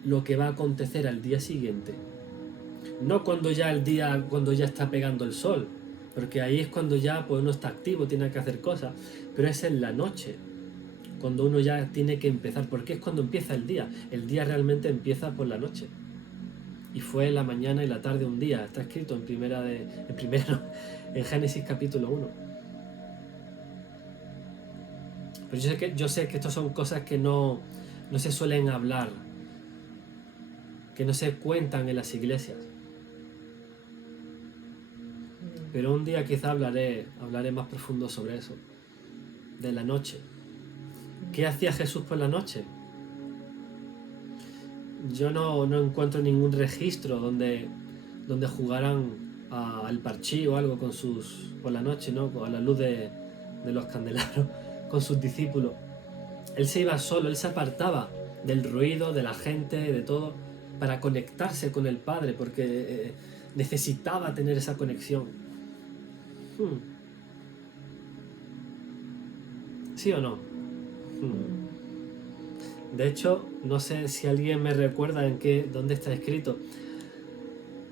lo que va a acontecer al día siguiente. No cuando ya está pegando el sol, porque ahí es cuando ya pues, uno está activo, tiene que hacer cosas, pero es en la noche, cuando uno ya tiene que empezar, porque es cuando empieza el día realmente empieza por la noche. Y fue la mañana y la tarde un día, está escrito en Génesis capítulo 1. Pero yo sé que estas son cosas que no se suelen hablar, que no se cuentan en las iglesias. Pero un día quizá hablaré más profundo sobre eso, de la noche. ¿Qué hacía Jesús por la noche? Yo no encuentro ningún registro donde jugaran al parchís o algo por la noche, ¿no? A la luz de los candelabros, con sus discípulos. Él se iba solo, él se apartaba del ruido, de la gente, de todo, para conectarse con el Padre, porque necesitaba tener esa conexión. ¿Sí o no? De hecho, no sé si alguien me recuerda dónde está escrito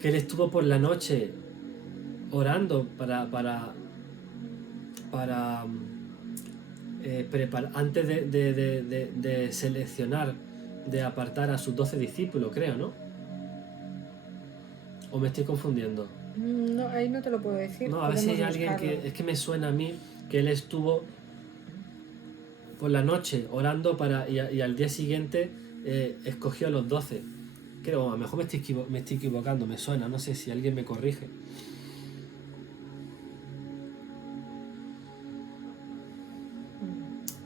que él estuvo por la noche orando para preparar, antes de seleccionar, de apartar a sus 12 discípulos, creo, ¿no? ¿O me estoy confundiendo? No, ahí no te lo puedo decir. No, a ver si hay alguien es que me suena a mí que él estuvo por la noche orando y al día siguiente escogió a los 12. Creo, a lo mejor me estoy equivocando, me suena, no sé si alguien me corrige.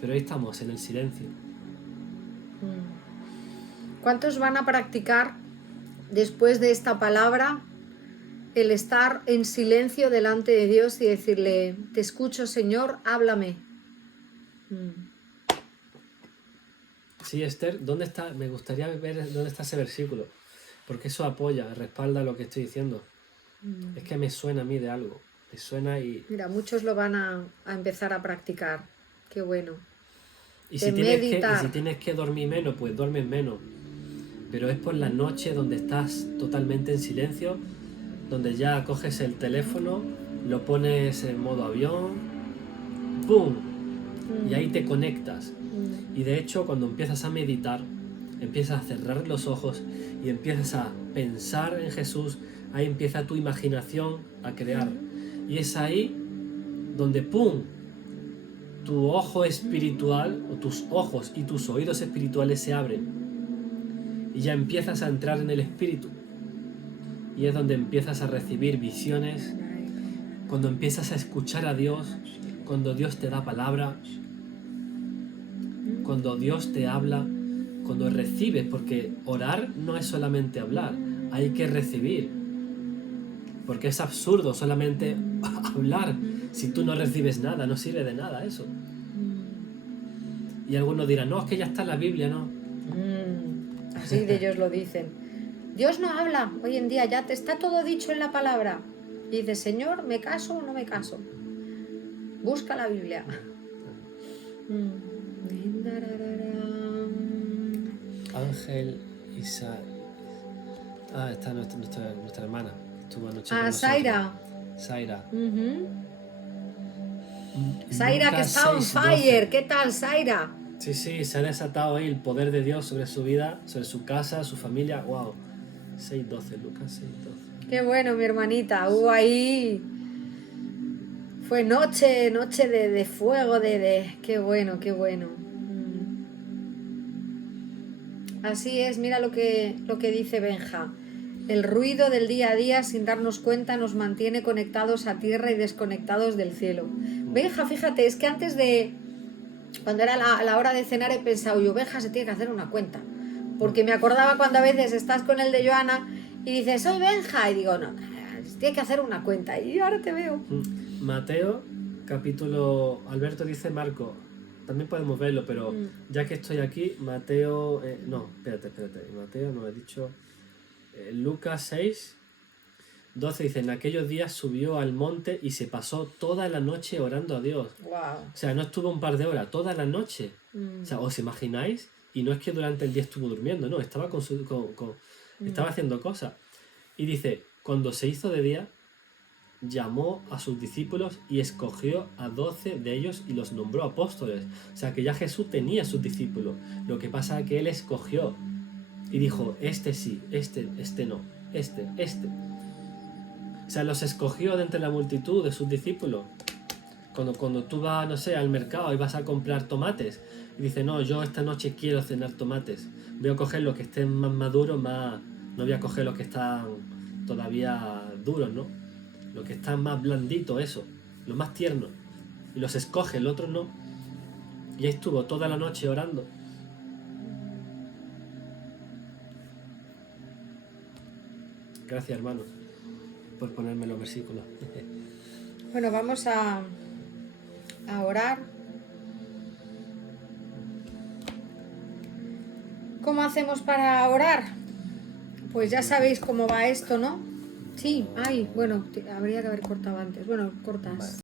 Pero ahí estamos, en el silencio. ¿Cuántos van a practicar después de esta palabra el estar en silencio delante de Dios y decirle, te escucho, Señor, háblame? Sí, Esther, ¿dónde está? Me gustaría ver dónde está ese versículo, porque eso apoya, respalda lo que estoy diciendo. Es que me suena a mí de algo, me suena y... Mira, muchos lo van a empezar a practicar, qué bueno. Y si tienes que dormir menos, pues duermes menos. Pero es por la noche donde estás totalmente en silencio, donde ya coges el teléfono, lo pones en modo avión, ¡pum! Y ahí te conectas. Y de hecho, cuando empiezas a meditar, empiezas a cerrar los ojos y empiezas a pensar en Jesús, ahí empieza tu imaginación a crear. Y es ahí donde ¡pum! Tu ojo espiritual, o tus ojos y tus oídos espirituales se abren. Y ya empiezas a entrar en el espíritu. Y es donde empiezas a recibir visiones, cuando empiezas a escuchar a Dios, cuando Dios te da palabra, cuando Dios te habla, cuando recibes, porque orar no es solamente hablar, hay que recibir. Porque es absurdo solamente hablar si tú no recibes nada, no sirve de nada eso. Y algunos dirán, no, es que ya está en la Biblia, ¿no? Así de ellos lo dicen. Dios no habla hoy en día, ya te está todo dicho en la palabra. Y dices, Señor, ¿me caso o no me caso? Busca la Biblia. Ángel Isa. Está nuestra hermana. Estuvo anoche con nosotros. Zaira. Zaira. Zaira, que está on fire. ¿Qué tal, Zaira? Sí, se ha desatado ahí el poder de Dios sobre su vida, sobre su casa, su familia. Wow. 6:12, Lucas 6:12. Qué bueno, mi hermanita. Hubo ahí. Fue noche de fuego, Qué bueno, qué bueno. Así es, mira lo que dice Benja. El ruido del día a día, sin darnos cuenta, nos mantiene conectados a tierra y desconectados del cielo. Benja, fíjate, es que antes de... Cuando era la hora de cenar he pensado, yo, Benja se tiene que hacer una cuenta. Porque me acordaba cuando a veces estás con el de Joana y dices, soy Benja. Y digo, no, se tiene que hacer una cuenta. Y ahora te veo. Mateo, capítulo... Alberto dice Marco. También podemos verlo, pero ya que estoy aquí, Mateo... no, espérate. Mateo no he dicho... Lucas 6:12 dice, en aquellos días subió al monte y se pasó toda la noche orando a Dios. Wow. O sea, no estuvo un par de horas, toda la noche. O sea, ¿os imagináis? Y no es que durante el día estuvo durmiendo, no, estaba estaba haciendo cosas. Y dice, cuando se hizo de día, llamó a sus discípulos y escogió a 12 de ellos y los nombró apóstoles. O sea, que ya Jesús tenía sus discípulos. Lo que pasa es que Él escogió y dijo, este sí, este no, este. O sea, los escogió de entre la multitud de sus discípulos. Cuando tú vas, no sé, al mercado y vas a comprar tomates y dices, no, yo esta noche quiero cenar tomates. Voy a coger los que estén más maduros, no voy a coger los que están todavía duros, ¿no? Los que están más blanditos, eso, los más tiernos. Y los escoge, el otro no. Y ahí estuvo toda la noche orando. Gracias, hermano, por ponerme los versículos. Bueno, vamos a orar. ¿Cómo hacemos para orar? Pues ya sabéis cómo va esto, ¿no? Sí, bueno, habría que haber cortado antes. Bueno, cortas.